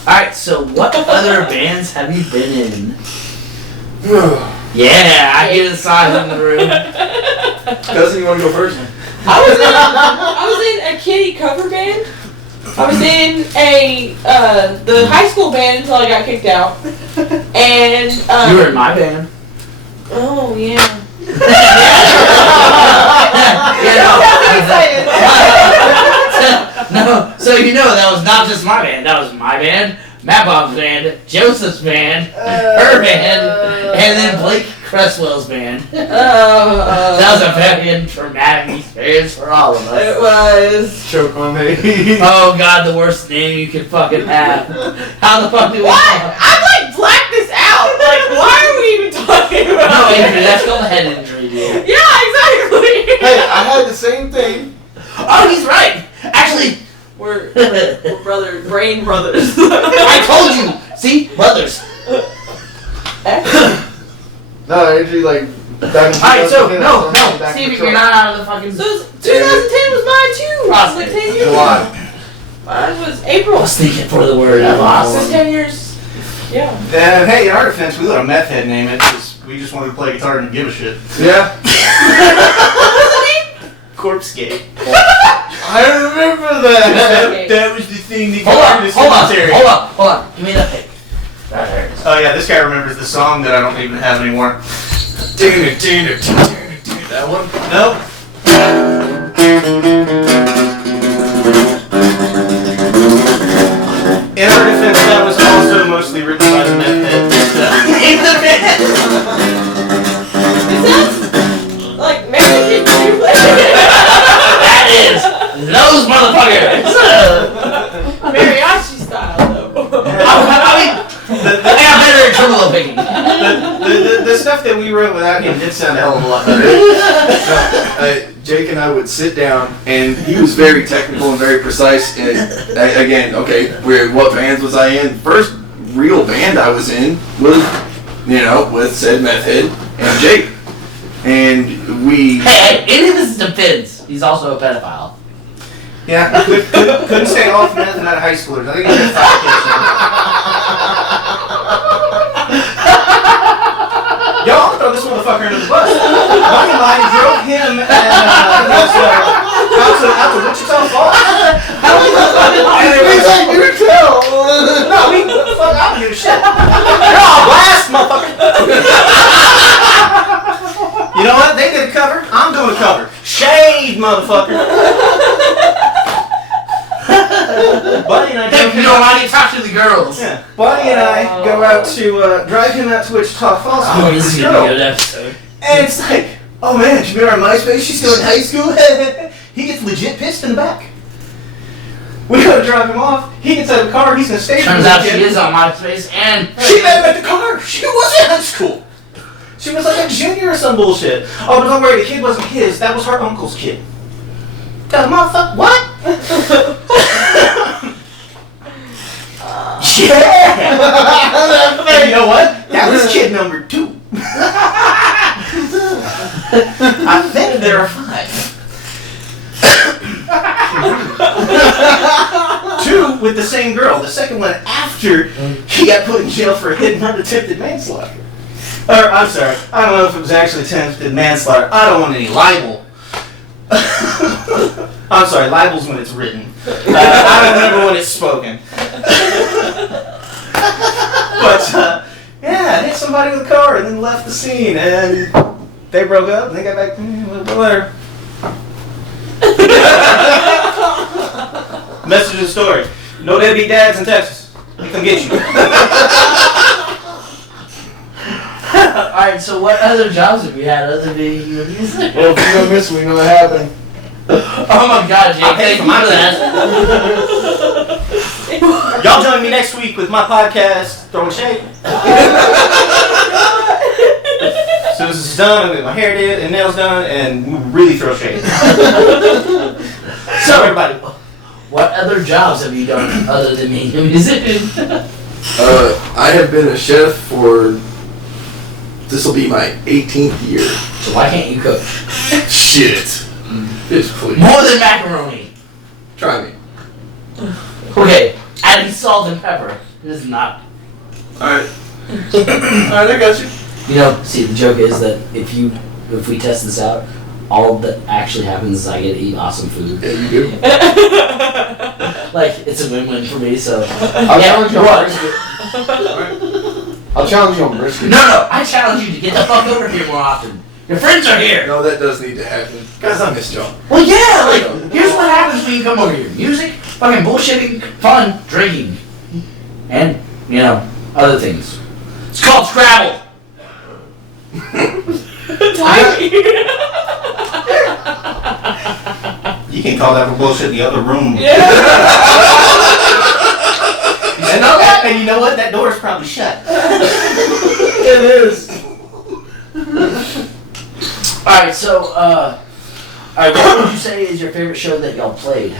Alright, so what other bands have you been in? Yeah, I hear the sighs in the room. Cousin, you want to go first? I was in a kitty cover band. I was in the high school band until I got kicked out. And You were in my band. oh yeah. No, so you know that was not just my band. That was my band, Matt Bob's band, Joseph's band, her band, and then Blake Cresswell's band. That was a very traumatic experience for all of us. It was. Choke on me. Oh god, the worst name you could fucking have. How the fuck do we What? I've like blacked this out. Like, why are we even talking about No, it? Andrew, that's called a head injury, dude. Yeah, exactly. Hey, I had the same thing. Oh, he's right. Actually, We're brothers, brain brothers. I told you. See, brothers. No, actually, like, back in Alright, so, 2010, I no, was back in Stevie, the you're truck. not out of the fucking... So 2010 was mine too. It was like 10 years. July. Mine was April. I was thinking for the word. I It's lost. been 10 years. Yeah. Hey, in our defense, we let a meth head name it because we just wanted to play guitar and give a shit. Yeah. Corpse Gate. I remember that. That was the thing that Hold got on, me to hold on, cemetery. hold on, hold on. Give me that pic. There it is. Oh yeah, this guy remembers the song that I don't even have anymore. That one? Nope. In our defense, that was also mostly written by the meth head. Like, Mary, did you play? That is those motherfuckers. Mariachi style, though. I mean, I got better at tremolo picking. The stuff that we wrote without him did sound a hell of a lot better. Jake and I would sit down, and he was very technical and very precise. And again, okay, what bands was I in? First real band I was in was, with said meth head and Jake. And we... Hey, in his defense, he's also a pedophile. Yeah, couldn't stay off meth and out of high schoolers. I think he had 5 kids now. Yo, I'm gonna throw this motherfucker under the bus. Buddy of mine drove him and out to Wichita Falls. You can tell. No, fuck, I don't give a shit. You're all blast, motherfucker. You know what? They did a cover. I'm doing a cover. Shade, motherfucker. Buddy and I drove him out. I need to talk to the girls. Yeah. Buddy and I go out to drive him out to Wichita Falls. Oh, with this is this gonna be a girl. good episode. And it's like, oh man, did you meet her on MySpace? She's still in high school. He gets legit pissed in the back. We go to drive him off. He gets out of the car. He's gonna stay. Turns out she is on MySpace and... She met him at the car. She was in high school. She was like a junior or some bullshit. Oh, but don't worry, the kid wasn't his. That was her uncle's kid. God, motherfucker, what? Yeah! And you know what? That was kid number 2. I think there are 5. 2 with the same girl. The second one after he got put in jail for hidden unattempted manslaughter. Or, I'm sorry, I don't know if it was actually attempted manslaughter. I don't want any libel. I'm sorry, libel's when it's written. I don't remember when it's spoken. But, yeah, hit somebody with a car and then left the scene. And they broke up and they got back, whatever. Message of the story. No deadbeat dads in Texas. They come get you. Alright, so what other jobs have we had other than being a musician? Well, if you're gonna miss, we know what happened. Oh my god, Jake, I'll pay thank for you my for that. Y'all join me next week with my podcast, Throwing Shade. As soon as it's done, I'm gonna get my hair did and nails done and really throw shade. So everybody, What other jobs have you done other than being a musician? I have been a chef for... This will be my 18th year. So why can't you cook? Shit. Just please. More than macaroni. Try me. Okay, adding salt and pepper. This is not... Alright. Alright, I got you. You know, see, the joke is that if we test this out, all that actually happens is I get to eat awesome food. Yeah, you do. Like, it's a win-win for me, so... I'll challenge you on what? brisket. I'll challenge you on brisket. No, I challenge you to get the fuck over here more often. Your friends are here! No, that does need to happen. Guys, I miss y'all. Well, yeah, like, here's what happens when you come over here. Music, fucking bullshitting, fun, drinking. And, other things. It's called Scrabble! you can call that for bullshit in the other room. And you know what? That door is probably shut. It is. Alright, so, what would you say is your favorite show that y'all played?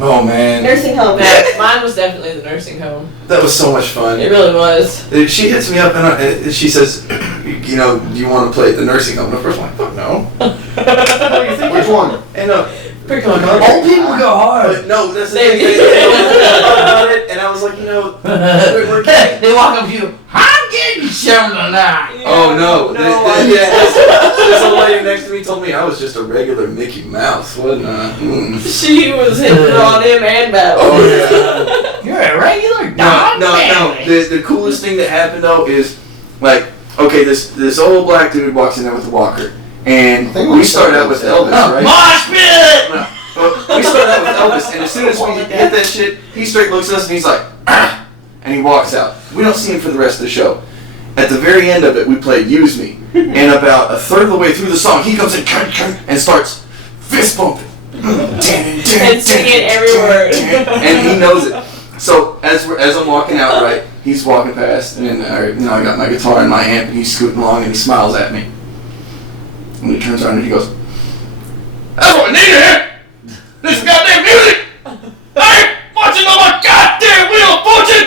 Oh, man. Nursing home. Mine was definitely the nursing home. That was so much fun. It really was. She hits me up and she says, do you want to play at the nursing home? And first I'm like, fuck no. What do you think? Which one? And Old people go hard. no, that's the thing. They about it, and I was like, we're They walk up to you, I'm getting show tonight. Oh no! idea. This old lady next to me told me I was just a regular Mickey Mouse, wasn't I? She was hitting on him and Battle. Oh yeah. You're a regular No. dog. The coolest thing that happened though is, like, okay, this old black dude walks in there with a walker, and we start out with Elvis, right? Mosh pit! No. Well, we start out with Elvis, and as soon as we hit that shit, he straight looks at us and he's like, ah, and he walks out. We don't see him for the rest of the show. At the very end of it, we played Use Me, and about a third of the way through the song, he comes in and starts fist bumping. And singing every word. And he knows it. So as I'm walking out, right, he's walking past, and I got my guitar and my amp, and he's scooting along, and he smiles at me. And he turns around and he goes, "That's what I need here! This goddamn music! I ain't watching on my goddamn Wheel of Fortune!"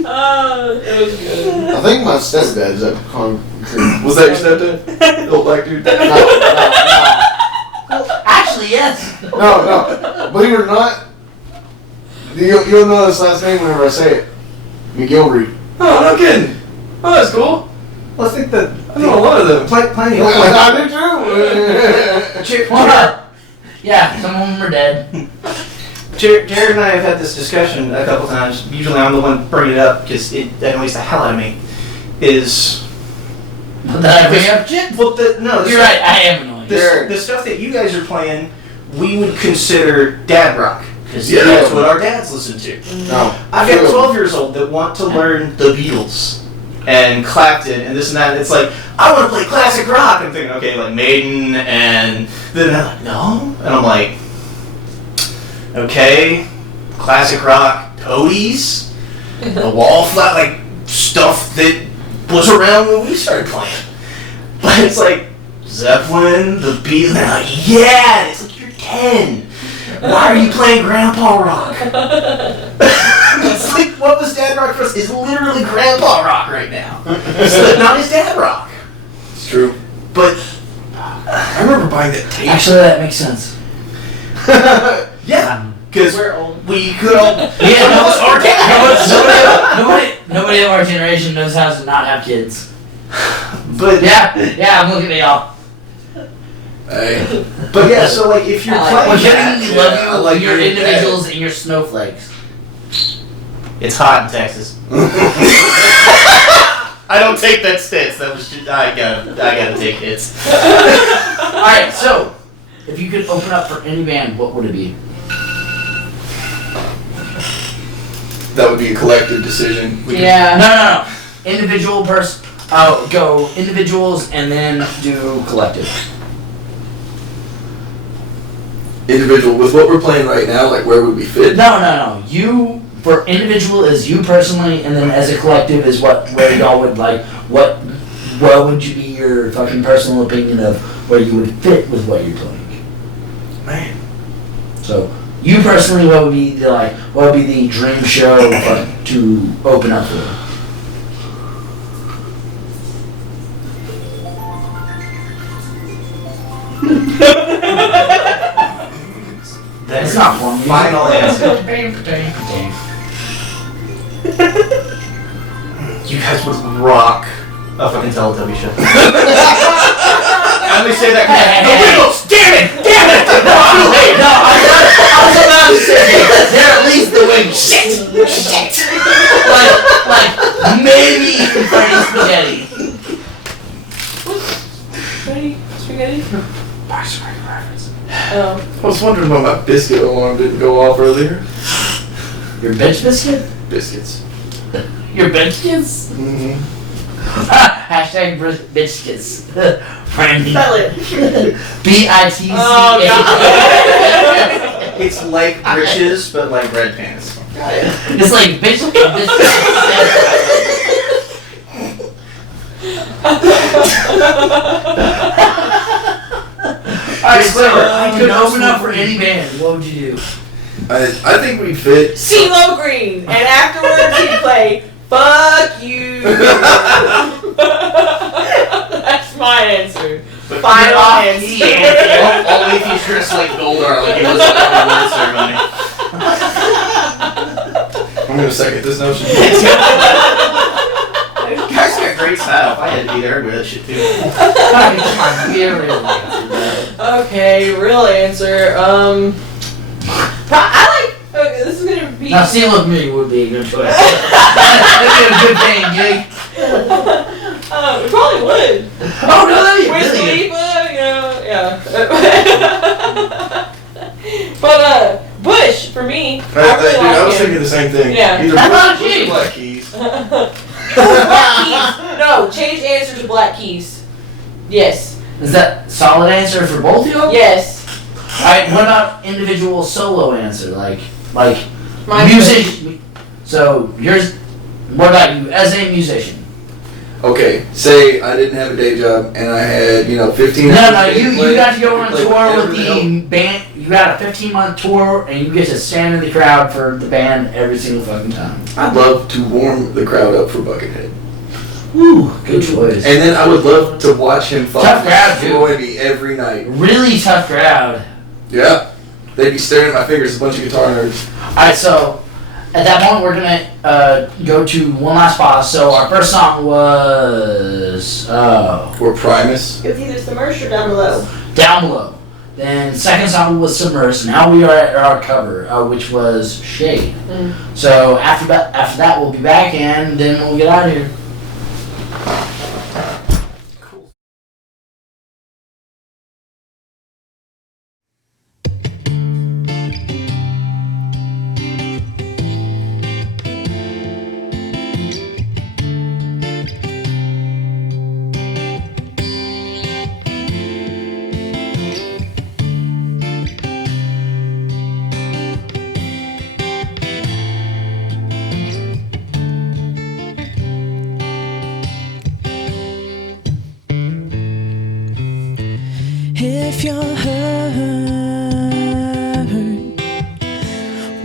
It was good. I think my stepdad is at concrete. Was that your stepdad? The old black dude? Actually, yes. No. Believe it or not, you'll know his last name whenever I say it. McGilvery. Oh, no kidding. Oh, that's cool. Well, I think that I know a lot of them. plenty. I do too. Yeah, some of them are dead. Jared and I have had this discussion a couple times. Usually I'm the one bringing it up because it annoys the hell out of me. Is That I bring up shit? well, no, You're right, I am annoying. The stuff that you guys are playing, we would consider dad rock because Yeah. that's what our dads listen to. No. I've got 12 years old that want to learn the Beatles and Clapton and this and that. And it's like, I want to play classic rock. I'm thinking, okay, like Maiden, and then they're like, no. And I'm like, okay, classic rock, Toadies, the Wallflower, like stuff that was around when we started playing. But it's like Zeppelin, the Beatles, and they're like, yeah, and it's like, you're 10. Why are you playing grandpa rock? It's like, what was dad rock for us is literally grandpa rock right now. Not his dad rock. It's true. But I remember buying that tape. Actually, that makes sense. yeah, because We're old. we could all Yeah, know it's our dad. nobody of our generation knows how to not have kids. But Yeah, I'm looking at y'all. Hey. But yeah, so like if you're I like playing We're that, getting love you, I like your your individuals and your snowflakes. it's hot in Texas. I don't take that stance. That was just, I gotta take hits. Alright, so, if you could open up for any band, what would it be? That would be a collective decision. Yeah. No. Individual person. Go individuals and then do collective. Individual, with what we're playing right now, like where would we fit? No. You, for individual is you personally, and then as a collective is where y'all would like, what would you be your fucking personal opinion of where you would fit with what you're playing? Man. So, you personally, what would be the dream show to open up for? That's not one. Final answer. You guys would rock a fucking Teletubby show. I only say that because Damn it! No, I was about to say they're at least the wing. Shit! Like maybe Freddy Spaghetti. Ready? Spaghetti? I was wondering why my biscuit alarm didn't go off earlier. Your bench biscuit? Biscuits. Your biscuits? Mm-hmm. Hashtag biscuits. Brandy. Spell it. BITCA. Oh, God. it's like britches, but like red pants. It's like biscuit. Alright, so you could open up for any band. What would you do? I think we'd fit. CeeLo Green, and afterwards he'd play "Fuck You." That's my answer. Final answer. Only if he's dressed like Goldar, like he was at the award ceremony. I'm gonna second this notion. freestyle. If I had to be there, I'd do that shit too. Come on, be a real answer, bro. Okay, real answer. I like. Okay, this is gonna be. Now, See Look Me would be a good choice. That'd be a good paying gig. We probably would. Oh, no, that'd be Wiz really good. Khalifa, yeah. But Bush for me. I really Dude, I was like him. thinking the same thing. Yeah. Either How about Bush or you? Black Keys. Black Keys. No, change answer to Black Keys. Yes. Is that solid answer for both of you? Yes. Alright, what about individual solo answer? Like My music. So, what about you as a musician? Okay, say I didn't have a day job and I had, 15 No, hours. you got to go on a play tour whatever with the hell. the band. You got a 15-month tour, and you get to stand in the crowd for the band every single fucking time. I'd love to warm the crowd up for Buckethead. Woo, good choice. And then I would love to watch him Tough crowd, too. destroy me every night. Really tough crowd. Yeah. They'd be staring at my fingers, a bunch of guitar nerds. Alright, so at that point, we're gonna go to one last pause. So our first song was Or Primus. It was either submerged or down below. Down Below. Then second song was Submerged. Now we are at our cover, which was Shade. So after that, we'll be back, and then we'll get out of here. If you're hurt,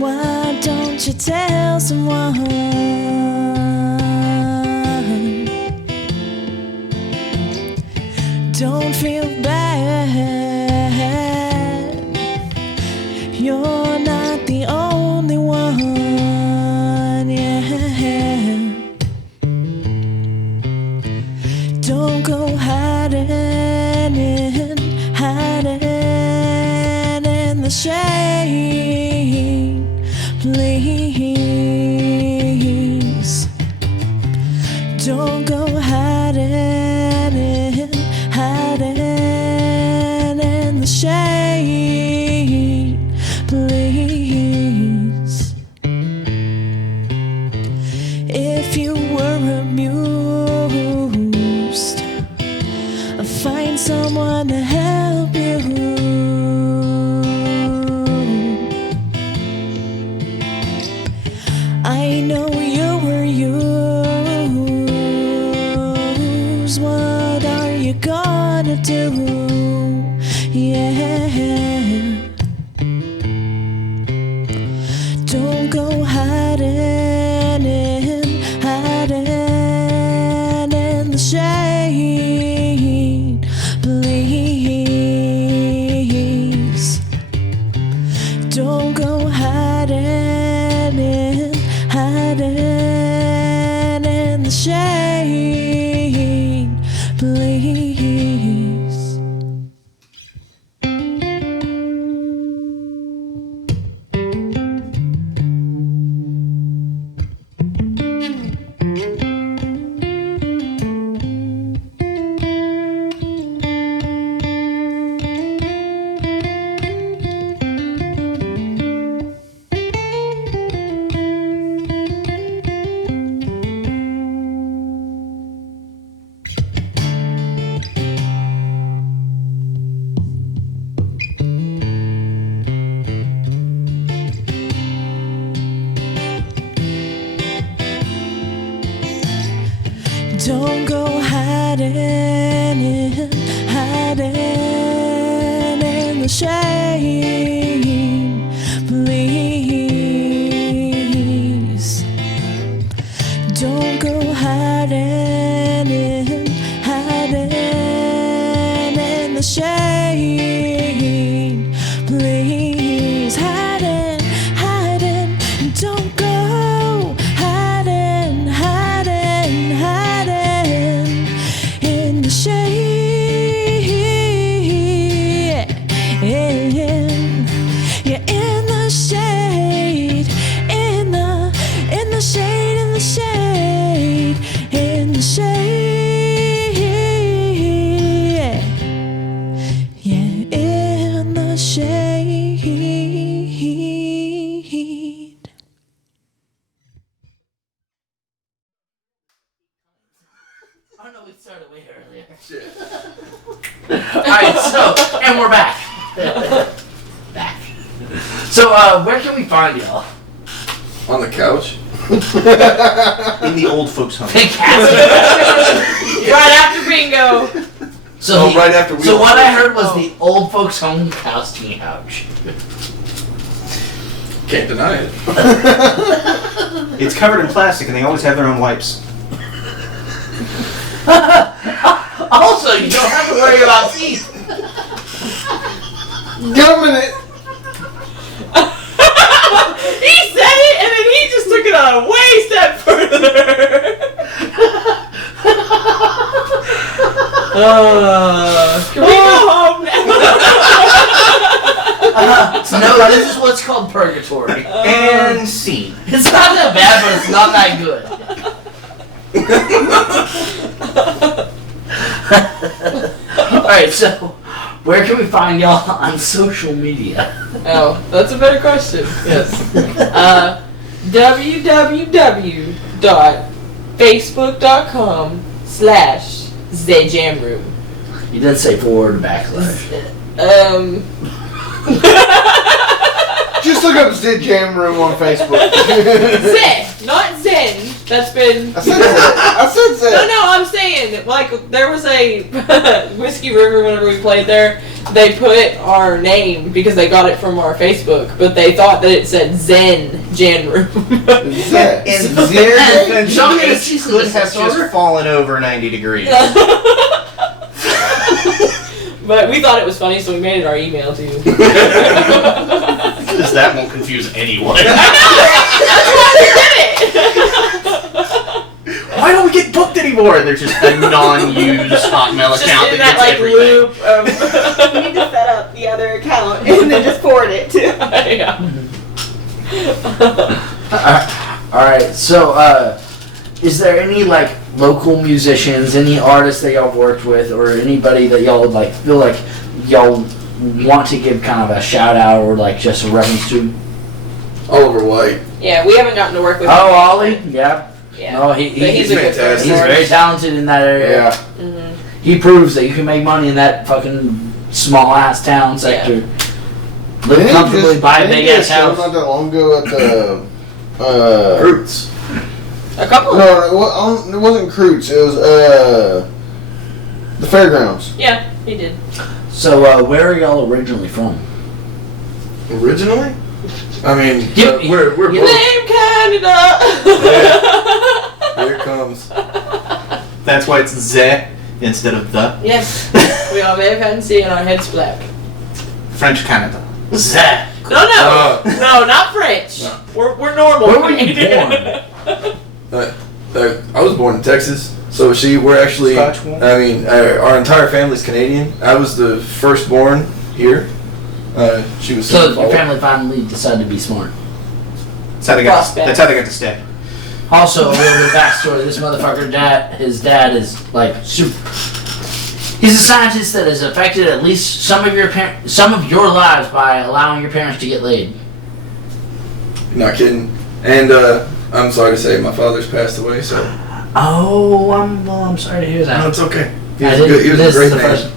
why don't you tell someone? Don't feel bad. You're not the only one. Yeah. Don't go hiding in the shade, please. Don't go hiding in the shade, please. If you were amused, find someone to help you. I know you were used. What are you gonna do? Yeah. Don't go hiding in the shade, please. Don't go hiding in the shade, please. Don't go hiding in the shade, please. Don't go hiding in the shade, please. Hiding, don't go hiding in the shade, in the shade, in the shade, in the shade. Yeah, in the shade. Oh no, we started way earlier. Shit. Alright, so, and we're back. Back. So, where can we find y'all? On the couch. In the old folks' home. Fantastic. Right after bingo. So, right after we. so what I heard was the old folks' home casting couch. Can't deny it. It's covered in plastic, and they always have their own wipes. Also, you don't have to worry about teeth. Gumming it. He said it, and then he just took it on a way step further. Can we go home now? No, this is what's called purgatory. And scene. It's not that bad, but it's not that good. Alright, so where can we find y'all on social media? Oh, that's a better question. Yes. www.facebook.com/ZJamroom. You didn't say forward or backslash. Just look up Zid Jam Room on Facebook. Zen, not Zen. That's been. I said Zed. No, I'm saying, like, there was a Whiskey River whenever we played there. They put our name because they got it from our Facebook, but they thought that it said Zen Jan Room. Zed. In their defense, Show me the it cease and could have desist order. just fallen over 90 degrees. But we thought it was funny, so we made it our email too. Because that won't confuse anyone. Why don't we get booked anymore? And there's just a non-used Hotmail Just account in that that gets like everything. loop of. You need to set up the other account and then just forward it to. Yeah. Alright, so is there any like local musicians, any artists that y'all worked with, or anybody that y'all like feel like y'all want to give kind of a shout out or like just a reference to? Oliver White. Yeah, we haven't gotten to work with. Oh, him. Ollie? Yeah. Yeah. No, But he's a good fantastic. He's person. very talented in that area. Yeah. Mhm. He proves that you can make money in that fucking small ass town sector. Live Didn't he comfortably, just- buy a didn't he big get ass show house. Not that long ago at the Roots. A couple. no, it wasn't Croots. It was the fairgrounds. Yeah, he did. So, where are y'all originally from? Originally? I mean, Give- we're give- both. Name Canada. Here it comes. That's why it's the instead of the. Yes, we are very fancy and our heads black. French Canada. Zach. No, no, not French. No. We're normal. Where were you born? I was born in Texas, so we're actually. Scotch one? I mean, our entire family's Canadian. I was the firstborn here. She was. So soon your followed. family finally decided to be smart. That's how they got. That's how they got to stay. Also, a little bit of backstory. This motherfucker, his dad is like super. He's a scientist that has affected at least some of your lives by allowing your parents to get laid. Not kidding. And I'm sorry to say, my father's passed away. So. Oh, I'm sorry to hear that. No, it's okay. He I was, didn't- he was a this is great the man. first-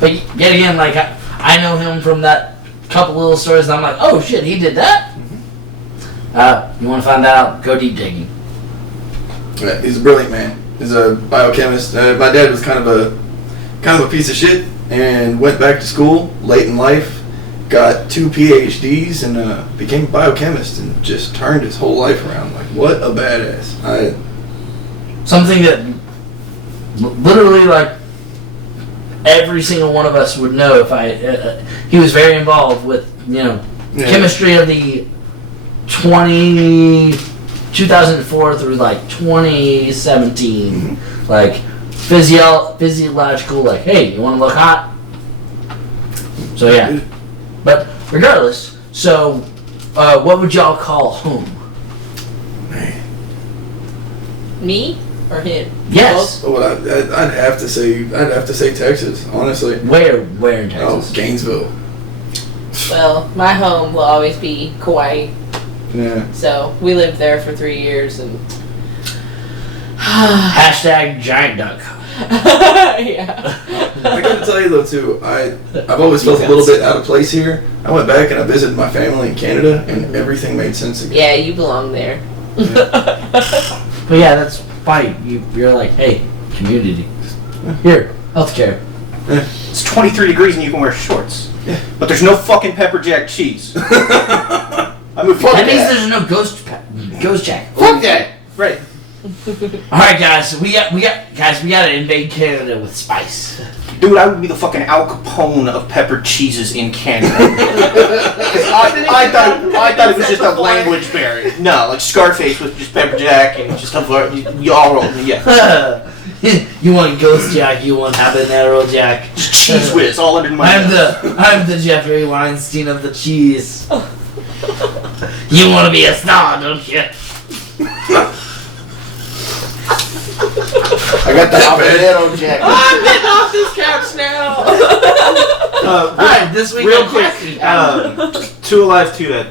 but yet again, like I know him from that couple little stories, and I'm like, oh shit, he did that. You want to find out? Go deep digging. Yeah, he's a brilliant man. He's a biochemist. My dad was kind of a piece of shit and went back to school late in life, got 2 PhDs and became a biochemist and just turned his whole life around. Like, what a badass. Something that literally like every single one of us would know if he was very involved with Yeah. chemistry of the 2004 through like 2017 like physiological hey, you want to look hot, so yeah. But regardless, So, what would y'all call home? Me or him? Yes. Well, I'd have to say Texas, honestly. Where in Oh, Texas? Gainesville. Well, my home will always be Kauai. Yeah. So we lived there for 3 years, and Hashtag giant duck. yeah. I gotta tell you though too, I've always felt a little bit out of place here. I went back and I visited my family in Canada, and everything made sense again. Yeah, you belong there. But yeah, that's why you're like, hey, community. Here, healthcare. It's 23 degrees and you can wear shorts. Yeah. But there's no fucking pepper jack cheese. I mean, fuck That means that. there's no ghost jack. Fuck that. Right. All right, guys, we gotta invade Canada with spice. Dude, I would be the fucking Al Capone of peppered cheeses in Canada. I thought it was just a language barrier. No, like Scarface with just pepper jack and just you all roll. Yeah. You want ghost jack? You want habanero jack? Just cheese whiz all under my nose. I'm the Jeffrey Weinstein of the cheese. You want to be a star, don't you? I got the habanero jack. I'm getting off this couch now. All right, this week Real on quick, Jeffrey. Two Alive 2 that.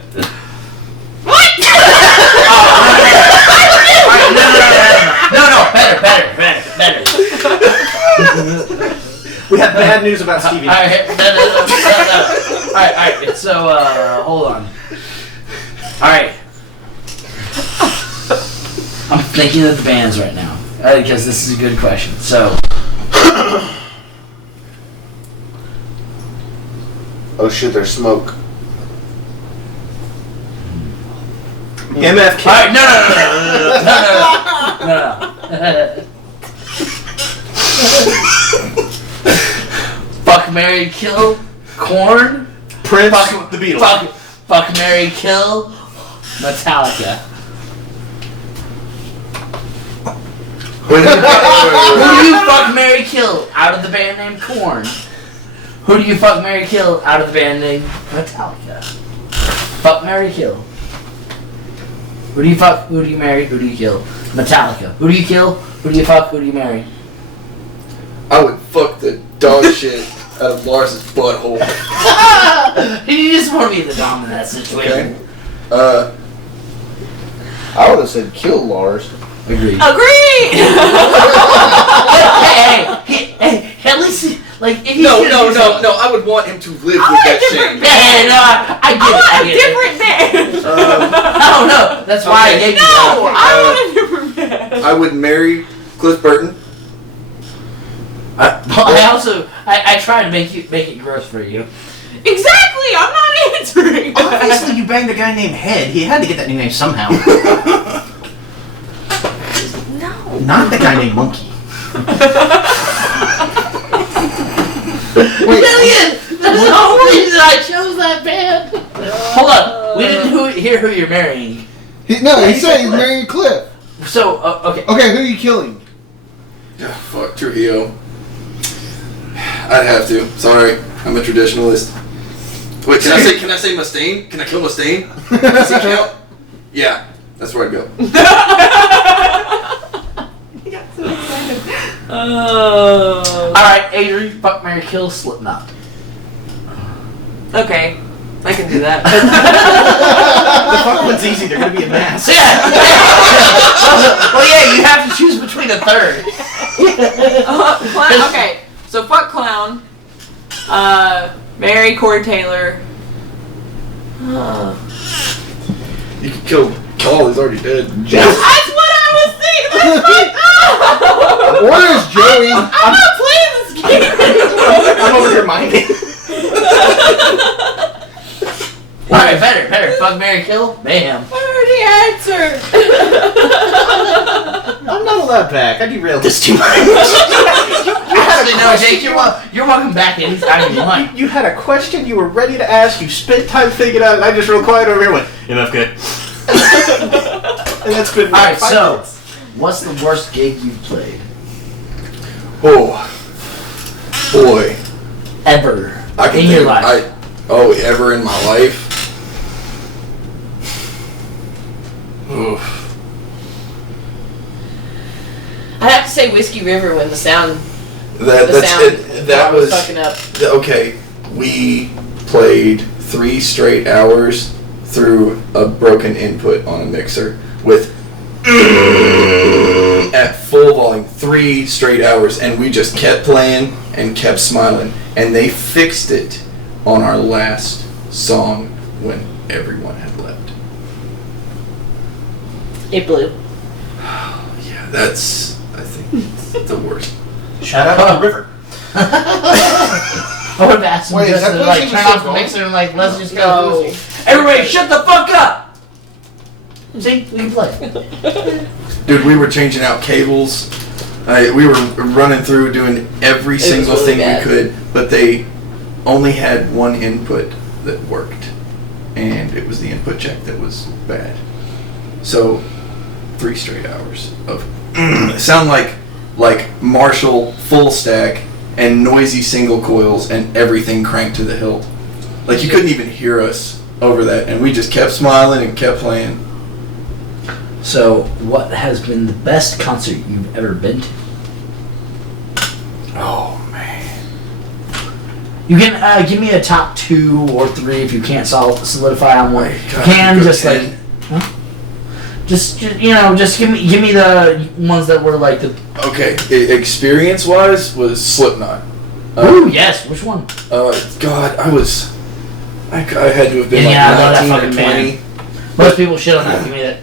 No, better. We have bad news about Stevie. Alright, no. Alright, so, hold on. Alright. I'm thinking of the bands right now, because this is a good question. So, Oh shit, there's smoke. MFK. alright, no. Fuck, marry, kill, Korn. Prince. Fuck, The Beatles. Fuck, marry, kill, Metallica. Who do you fuck, marry, kill out of the band name Korn? Who do you fuck, marry, kill out of the band name Metallica? Fuck, marry, kill. Who do you fuck? Who do you marry? Who do you kill? Metallica. Who do you kill? Who do you fuck? Who do you marry? I would fuck the dog shit out of Lars's butthole. You just want to be the dom in that situation. Okay. I would have said kill Lars. Agreed. Agree. hey, at least, like, if you No, I would want him to live with that shame. Yeah, no, I get it. I want a different band. Oh, no, that's why I gave you that. No, I want a different band. I would marry Cliff Burton. I try to make it gross for you. Exactly. I'm not answering. Obviously, you banged a guy named Head. He had to get that new name somehow. No. Not the guy named Monkey. Million! That's the whole reason I chose that band. Hold on, we didn't hear who you're marrying. He said he's marrying Cliff. So, okay. Okay, who are you killing? Yeah, fuck Trujillo. I'd have to. Sorry, I'm a traditionalist. Wait, can I say Mustaine? Can I kill Mustaine? Does he count? Yeah, that's where I'd go. He got so excited. Alright, Adrian, fuck, marry, kill, Slipknot. Okay, I can do that. The fuck one's easy. They're gonna be a mass. Yeah! Well, yeah, you have to choose between a third. Okay, so fuck Clown. Marry Corey Taylor. You can kill Call, he's already dead. That's what I was thinking. That's fucked up. Where's Joey? I'm not playing this game. I'm over here minding. Alright, better. Fuck, marry, kill, mayhem. I already answered. I'm not allowed back. I derailed this too much. Actually, no, Jake, you're welcome back anytime you want. You had a question you were ready to ask. You spent time thinking out, and I just real quiet over here and went, MFK. And that's been my Alright, 5 so, minutes. what's the worst gig you've played? Oh, boy. Ever. I can in your think life. ever in my life. say Whiskey River when the sound That was fucking up. Okay. We played 3 straight hours through a broken input on a mixer with at full volume, 3 straight hours, and we just kept playing and kept smiling, and they fixed it on our last song when everyone had left. It blew. Yeah, that's, I think, the worst. Shout out to the river. I would have asked him Wait, is just that to place like even turn still off the going? mixer and like let's just go. No. Everybody, shut the fuck up. See, we can play. Dude, we were changing out cables. We were running through doing every single really thing bad. we could, but they only had one input that worked, and it was the input jack that was bad. So, 3 straight hours of sound like Marshall full stack and noisy single coils and everything cranked to the hilt. Like you couldn't even hear us over that, and we just kept smiling and kept playing. So, what has been the best concert you've ever been to? Oh man. You can give me a top 2 or 3 if you can't solidify on one. My You God, can you go just 10. like, huh? just you know, just give me the ones that were like the. Okay, experience wise was Slipknot. Ooh, yes. Which one? God, I had to have been Yeah, I know like that 19 or fucking 20. band. Most people shit on that. Give me that.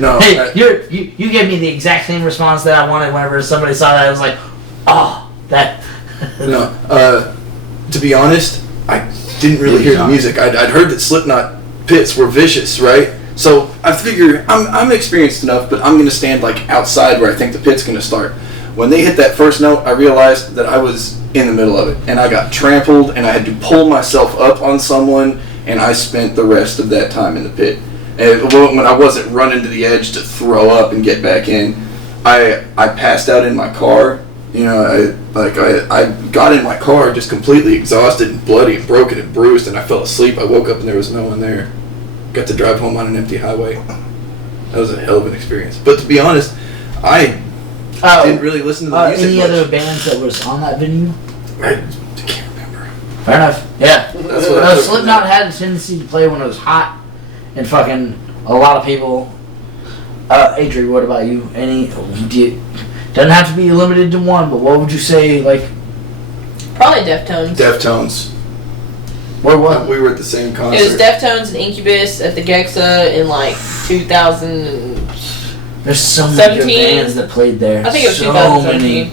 No, Hey, you gave me the exact same response that I wanted whenever somebody saw that. I was like, oh, that. no. To be honest, I didn't really hear the music. I'd heard that Slipknot pits were vicious, right? So I figure I'm experienced enough, but I'm gonna stand like outside where I think the pit's gonna start. When they hit that first note, I realized that I was in the middle of it, and I got trampled, and I had to pull myself up on someone, and I spent the rest of that time in the pit. And when I wasn't running to the edge to throw up and get back in, I passed out in my car. You know, I got in my car just completely exhausted and bloody and broken and bruised, and I fell asleep. I woke up and there was no one there. Got to drive home on an empty highway. That was a hell of an experience. But to be honest, I didn't really listen to the music Any much. other bands that was on that venue? I can't remember. Fair enough. Yeah. That's what I took from Slipknot that. had a tendency to play when it was hot, and fucking a lot of people. Adri, what about you? Doesn't have to be limited to one, but what would you say? Like, Probably Deftones. Deftones. where what? We were at the same concert. It was Deftones and Incubus at the Gexa in like 2000. And, There's so many good 17. bands that played there. I think it was so 2017.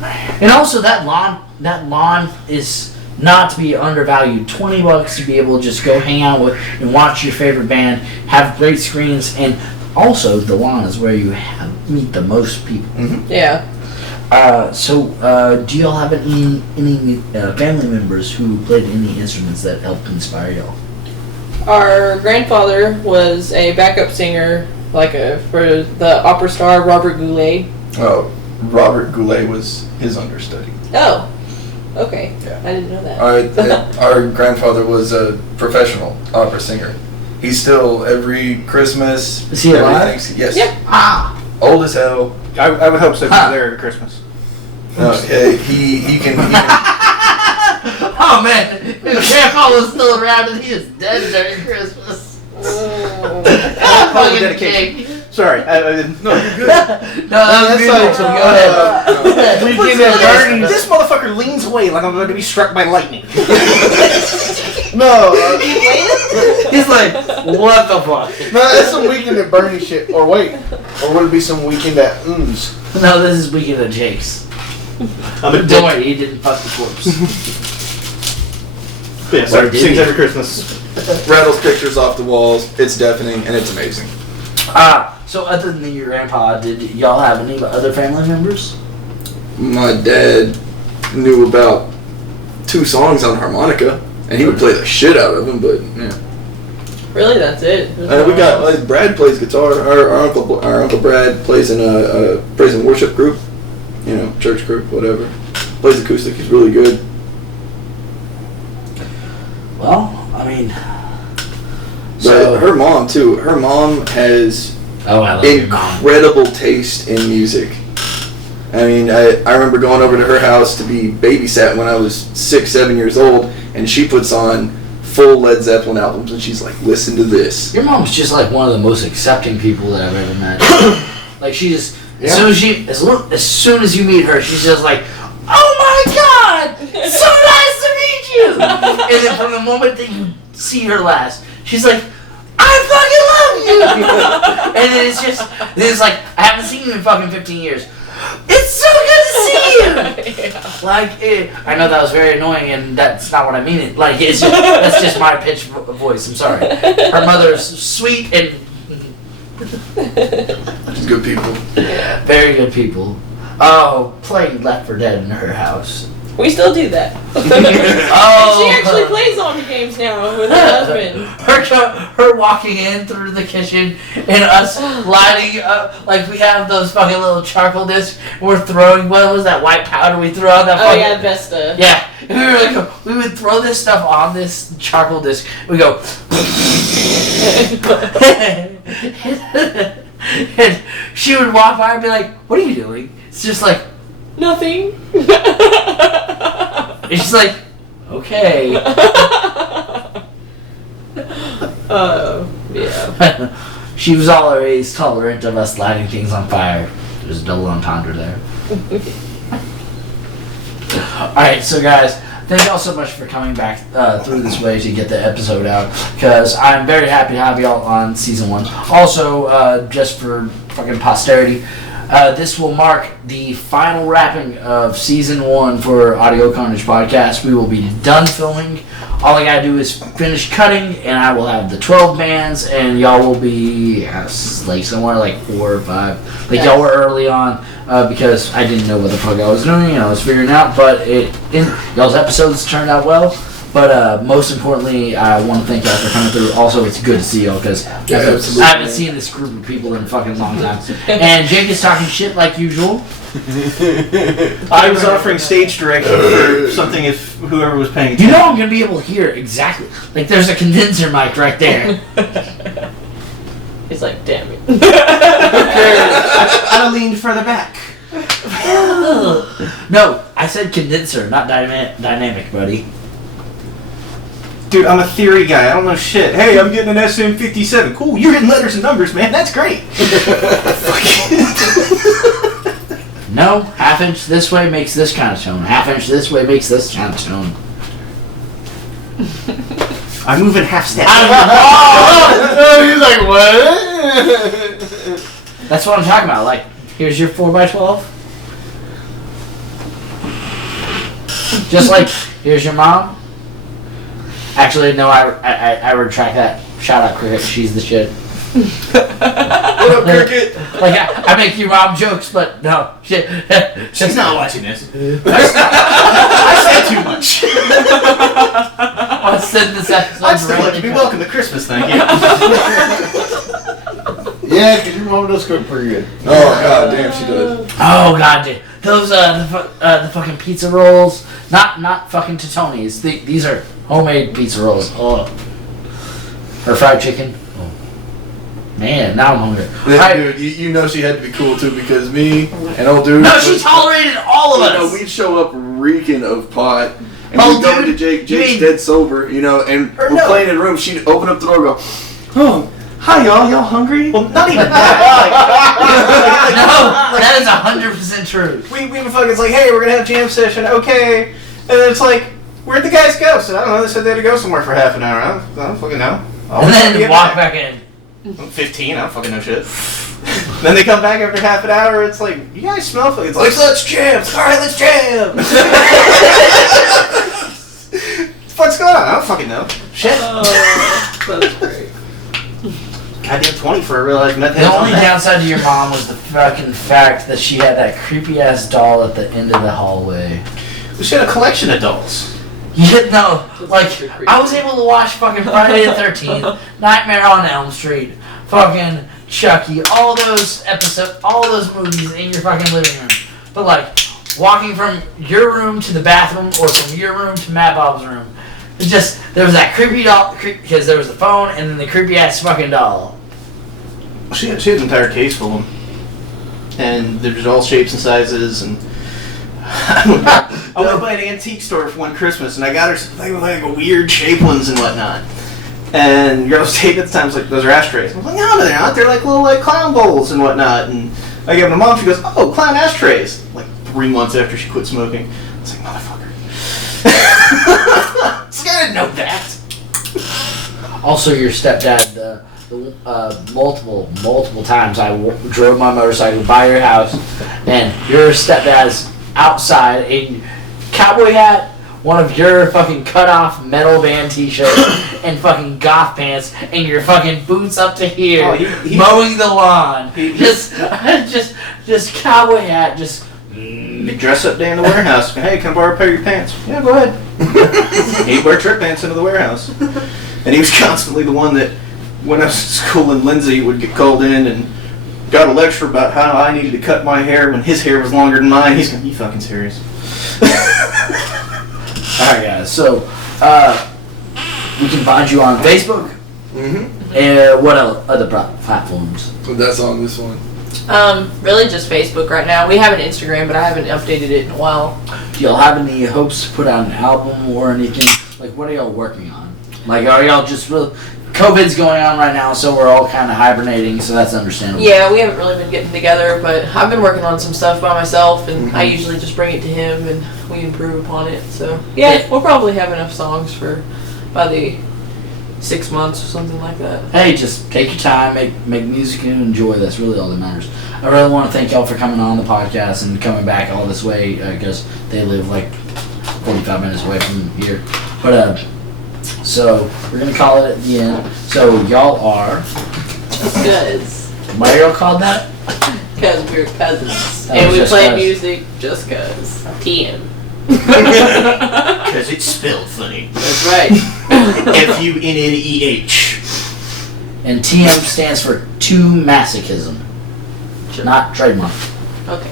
many. And also that lawn is not to be undervalued. $20 to be able to just go hang out with and watch your favorite band, have great screens, and also the lawn is where you meet the most people. Mm-hmm. Yeah. Do y'all have any family members who played any instruments that helped inspire y'all? Our grandfather was a backup singer, for the opera star Robert Goulet. Oh, Robert Goulet was his understudy. Oh, okay. Yeah. I didn't know that. Our grandfather was a professional opera singer. He's still every Christmas. Is he alive? everything- Yes. Yeah. Ah! Old as hell. I would hope so. If Huh. he's there at Christmas. He can. Oh man, his grandpa was still around and he is dead during Christmas. Holy dedication. Sorry. No, you're good. No, that was that's beautiful. like, So go ahead. We What's give this? it Bernie. This motherfucker leans away like I'm about to be struck by lightning. No, He's like, what the fuck? no, that's some weekend at Bernie shit. Or wait, or would it be some weekend at M's? No, this is Weekend at Jake's. I'm a Don't worry, he didn't fuck the corpse. Yeah, so Or did sings he? every Christmas. Rattles pictures off the walls. It's deafening and it's amazing. So other than your grandpa, did y'all have any other family members? My dad knew about 2 songs on harmonica, and he would play the shit out of them. But yeah, Really, that's it. There's no we one got else. Brad plays guitar. Our uncle Brad plays in a praise and worship group, you know, church group, whatever. Plays acoustic. He's really good. Well, I mean, But so her mom too. Her mom has I love your mom. incredible taste in music. I mean, I remember going over to her house to be babysat when I was 6, 7 years old, and she puts on full Led Zeppelin albums, and she's like, listen to this. Your mom's just like one of the most accepting people that I've ever met. Like she just, as soon as you meet her, she's just like, oh my God, so nice to meet you. And then from the moment that you see her last, she's like, I fucking love you. And then it's like, I haven't seen you in fucking 15 years. It's so good to see you. Like, I know that was very annoying, and that's not what I mean. Like, that's just my pitch voice. I'm sorry. Her mother's sweet and She's good people. very good people. Oh, playing Left 4 Dead in her house. We still do that. Oh, She actually plays zombie games now with her husband. Her walking in through the kitchen and us lighting up, like we have those fucking little charcoal discs. We're throwing, what was that white powder we threw on that Oh fucking... yeah, best stuff. Yeah, and we would throw this stuff on this charcoal disc. We go... and she would walk by and be like, what are you doing? It's just like... Nothing. And she's like, okay. Yeah. She was always tolerant of us lighting things on fire. There's a double entendre there. Alright, so guys, thank y'all so much for coming back through this way to get the episode out, because I'm very happy to have y'all on season 1. Also, just for fucking posterity, this will mark the final wrapping of season 1 for Audio Carnage podcast. We will be done filming. All I gotta do is finish cutting, and I will have the 12 bands, and y'all will be like somewhere like 4 or 5. Like y'all were early on because I didn't know what the fuck I was doing. I was figuring out, but y'all's episodes turned out well. But most importantly, I want to thank y'all for coming through. Also, it's good to see y'all because I haven't seen this group of people in a fucking long time. And Jake is talking shit like usual. I was offering stage direction for something if whoever was paying attention. You know I'm going to be able to hear exactly. Like, there's a condenser mic right there. He's like, damn it. I leaned further back. No, I said condenser, not dynamic, buddy. Dude, I'm a theory guy. I don't know shit. Hey, I'm getting an SM57. Cool, you're hitting letters and numbers, man. That's great. No, half inch this way makes this kind of tone. Half inch this way makes this kind of tone. I'm moving half step. He's like, what? That's what I'm talking about. Like, here's your 4x12. Just like, here's your mom. Actually, no, I retract that. Shout out Cricket, she's the shit. What up, Cricket? Like, I make your mom jokes, but no, shit. She's not watching this. I said too much. I'll send this episode. I'd still like to be welcome to Christmas, thank you. Yeah, because your mom does cook pretty good. Oh, god damn, she does. Oh god, dude. Those the fucking pizza rolls, not fucking Totoni's. These are homemade pizza rolls. Oh, her fried chicken. Oh. Man, now I'm hungry. Dude, you know she had to be cool too because me and old dude. No, she tolerated all of us. You know, we'd show up reeking of pot, and Oh, we'd go dude, to Jake's you mean- dead sober, you know, and Or we're no. playing in the room. She'd open up the door and go, Oh, hi y'all hungry? Well, not even that. No, that is 100% true. We were fucking, it's like, hey, we're gonna have jam session, okay. And then it's like, where'd the guys go? So I don't know, they said they had to go somewhere for half an hour. I don't fucking know. And then walk back in. I'm 15, I don't fucking know shit. Then they come back after half an hour, it's like, you guys smell fucking. It's like, let's jam! Alright, let's jam! What the fuck's going on? I don't fucking know. Shit. That's great. Goddamn 20 for a real life meth The head on only that. downside to your mom was the fucking fact that she had that creepy ass doll at the end of the hallway. She had a collection of dolls. You know, like, I was able to watch fucking Friday the 13th, Nightmare on Elm Street, fucking Chucky, all those episodes, all those movies in your fucking living room. But, like, walking from your room to the bathroom or from your room to Matt Bob's room, it's just, there was that creepy doll, because there was the phone and then the creepy ass fucking doll. She had an entire case full of them. and there's all shapes and sizes. And I went by an antique store for one Christmas, and I got her some like weird shaped ones and whatnot. And girl was taping at the time, was like, those are ashtrays. I was like, no, they're not. They're like little like clown bowls and whatnot. And I gave them to mom. She goes, oh, clown ashtrays. Like 3 months after she quit smoking. I was like, motherfucker. I didn't know that. Also, your stepdad, multiple times I drove my motorcycle by your house, and your stepdad's outside in cowboy hat, one of your fucking cut off metal band t-shirts, and fucking goth pants, and your fucking boots up to here, mowing the lawn. Just cowboy hat, just. Big dress up day in the warehouse. Hey, can I borrow a pair of your pants? Yeah, go ahead. He'd wear trip pants into the warehouse. And he was constantly the one that, when I was at school in Lindsay, would get called in and got a lecture about how I needed to cut my hair when his hair was longer than mine. He's going, you fucking serious? Alright guys, so we can find you on Facebook. And what other platforms? That's on this one. Really just Facebook right now. We have an Instagram, but I haven't updated it in a while. Do y'all have any hopes to put out an album or anything? Like, what are y'all working on? Like, are y'all just really... COVID's going on right now, so we're all kind of hibernating, so that's understandable. Yeah, we haven't really been getting together, but I've been working on some stuff by myself, and I usually just bring it to him, and we improve upon it. So, yeah, we'll probably have enough songs by the 6 months or something like that. Hey, just take your time, make music and enjoy. That's really all that matters. I really want to thank y'all for coming on the podcast and coming back all this way, because they live like 45 minutes away from here. But so we're gonna call it at the end. So y'all are Cuz. why are y'all called that? Because we're cousins. That And was we just play 'cause. music just cuz. TM. Because it's spelled funny. That's right. Funneh. And TM stands for to masochism, not trademark. Okay.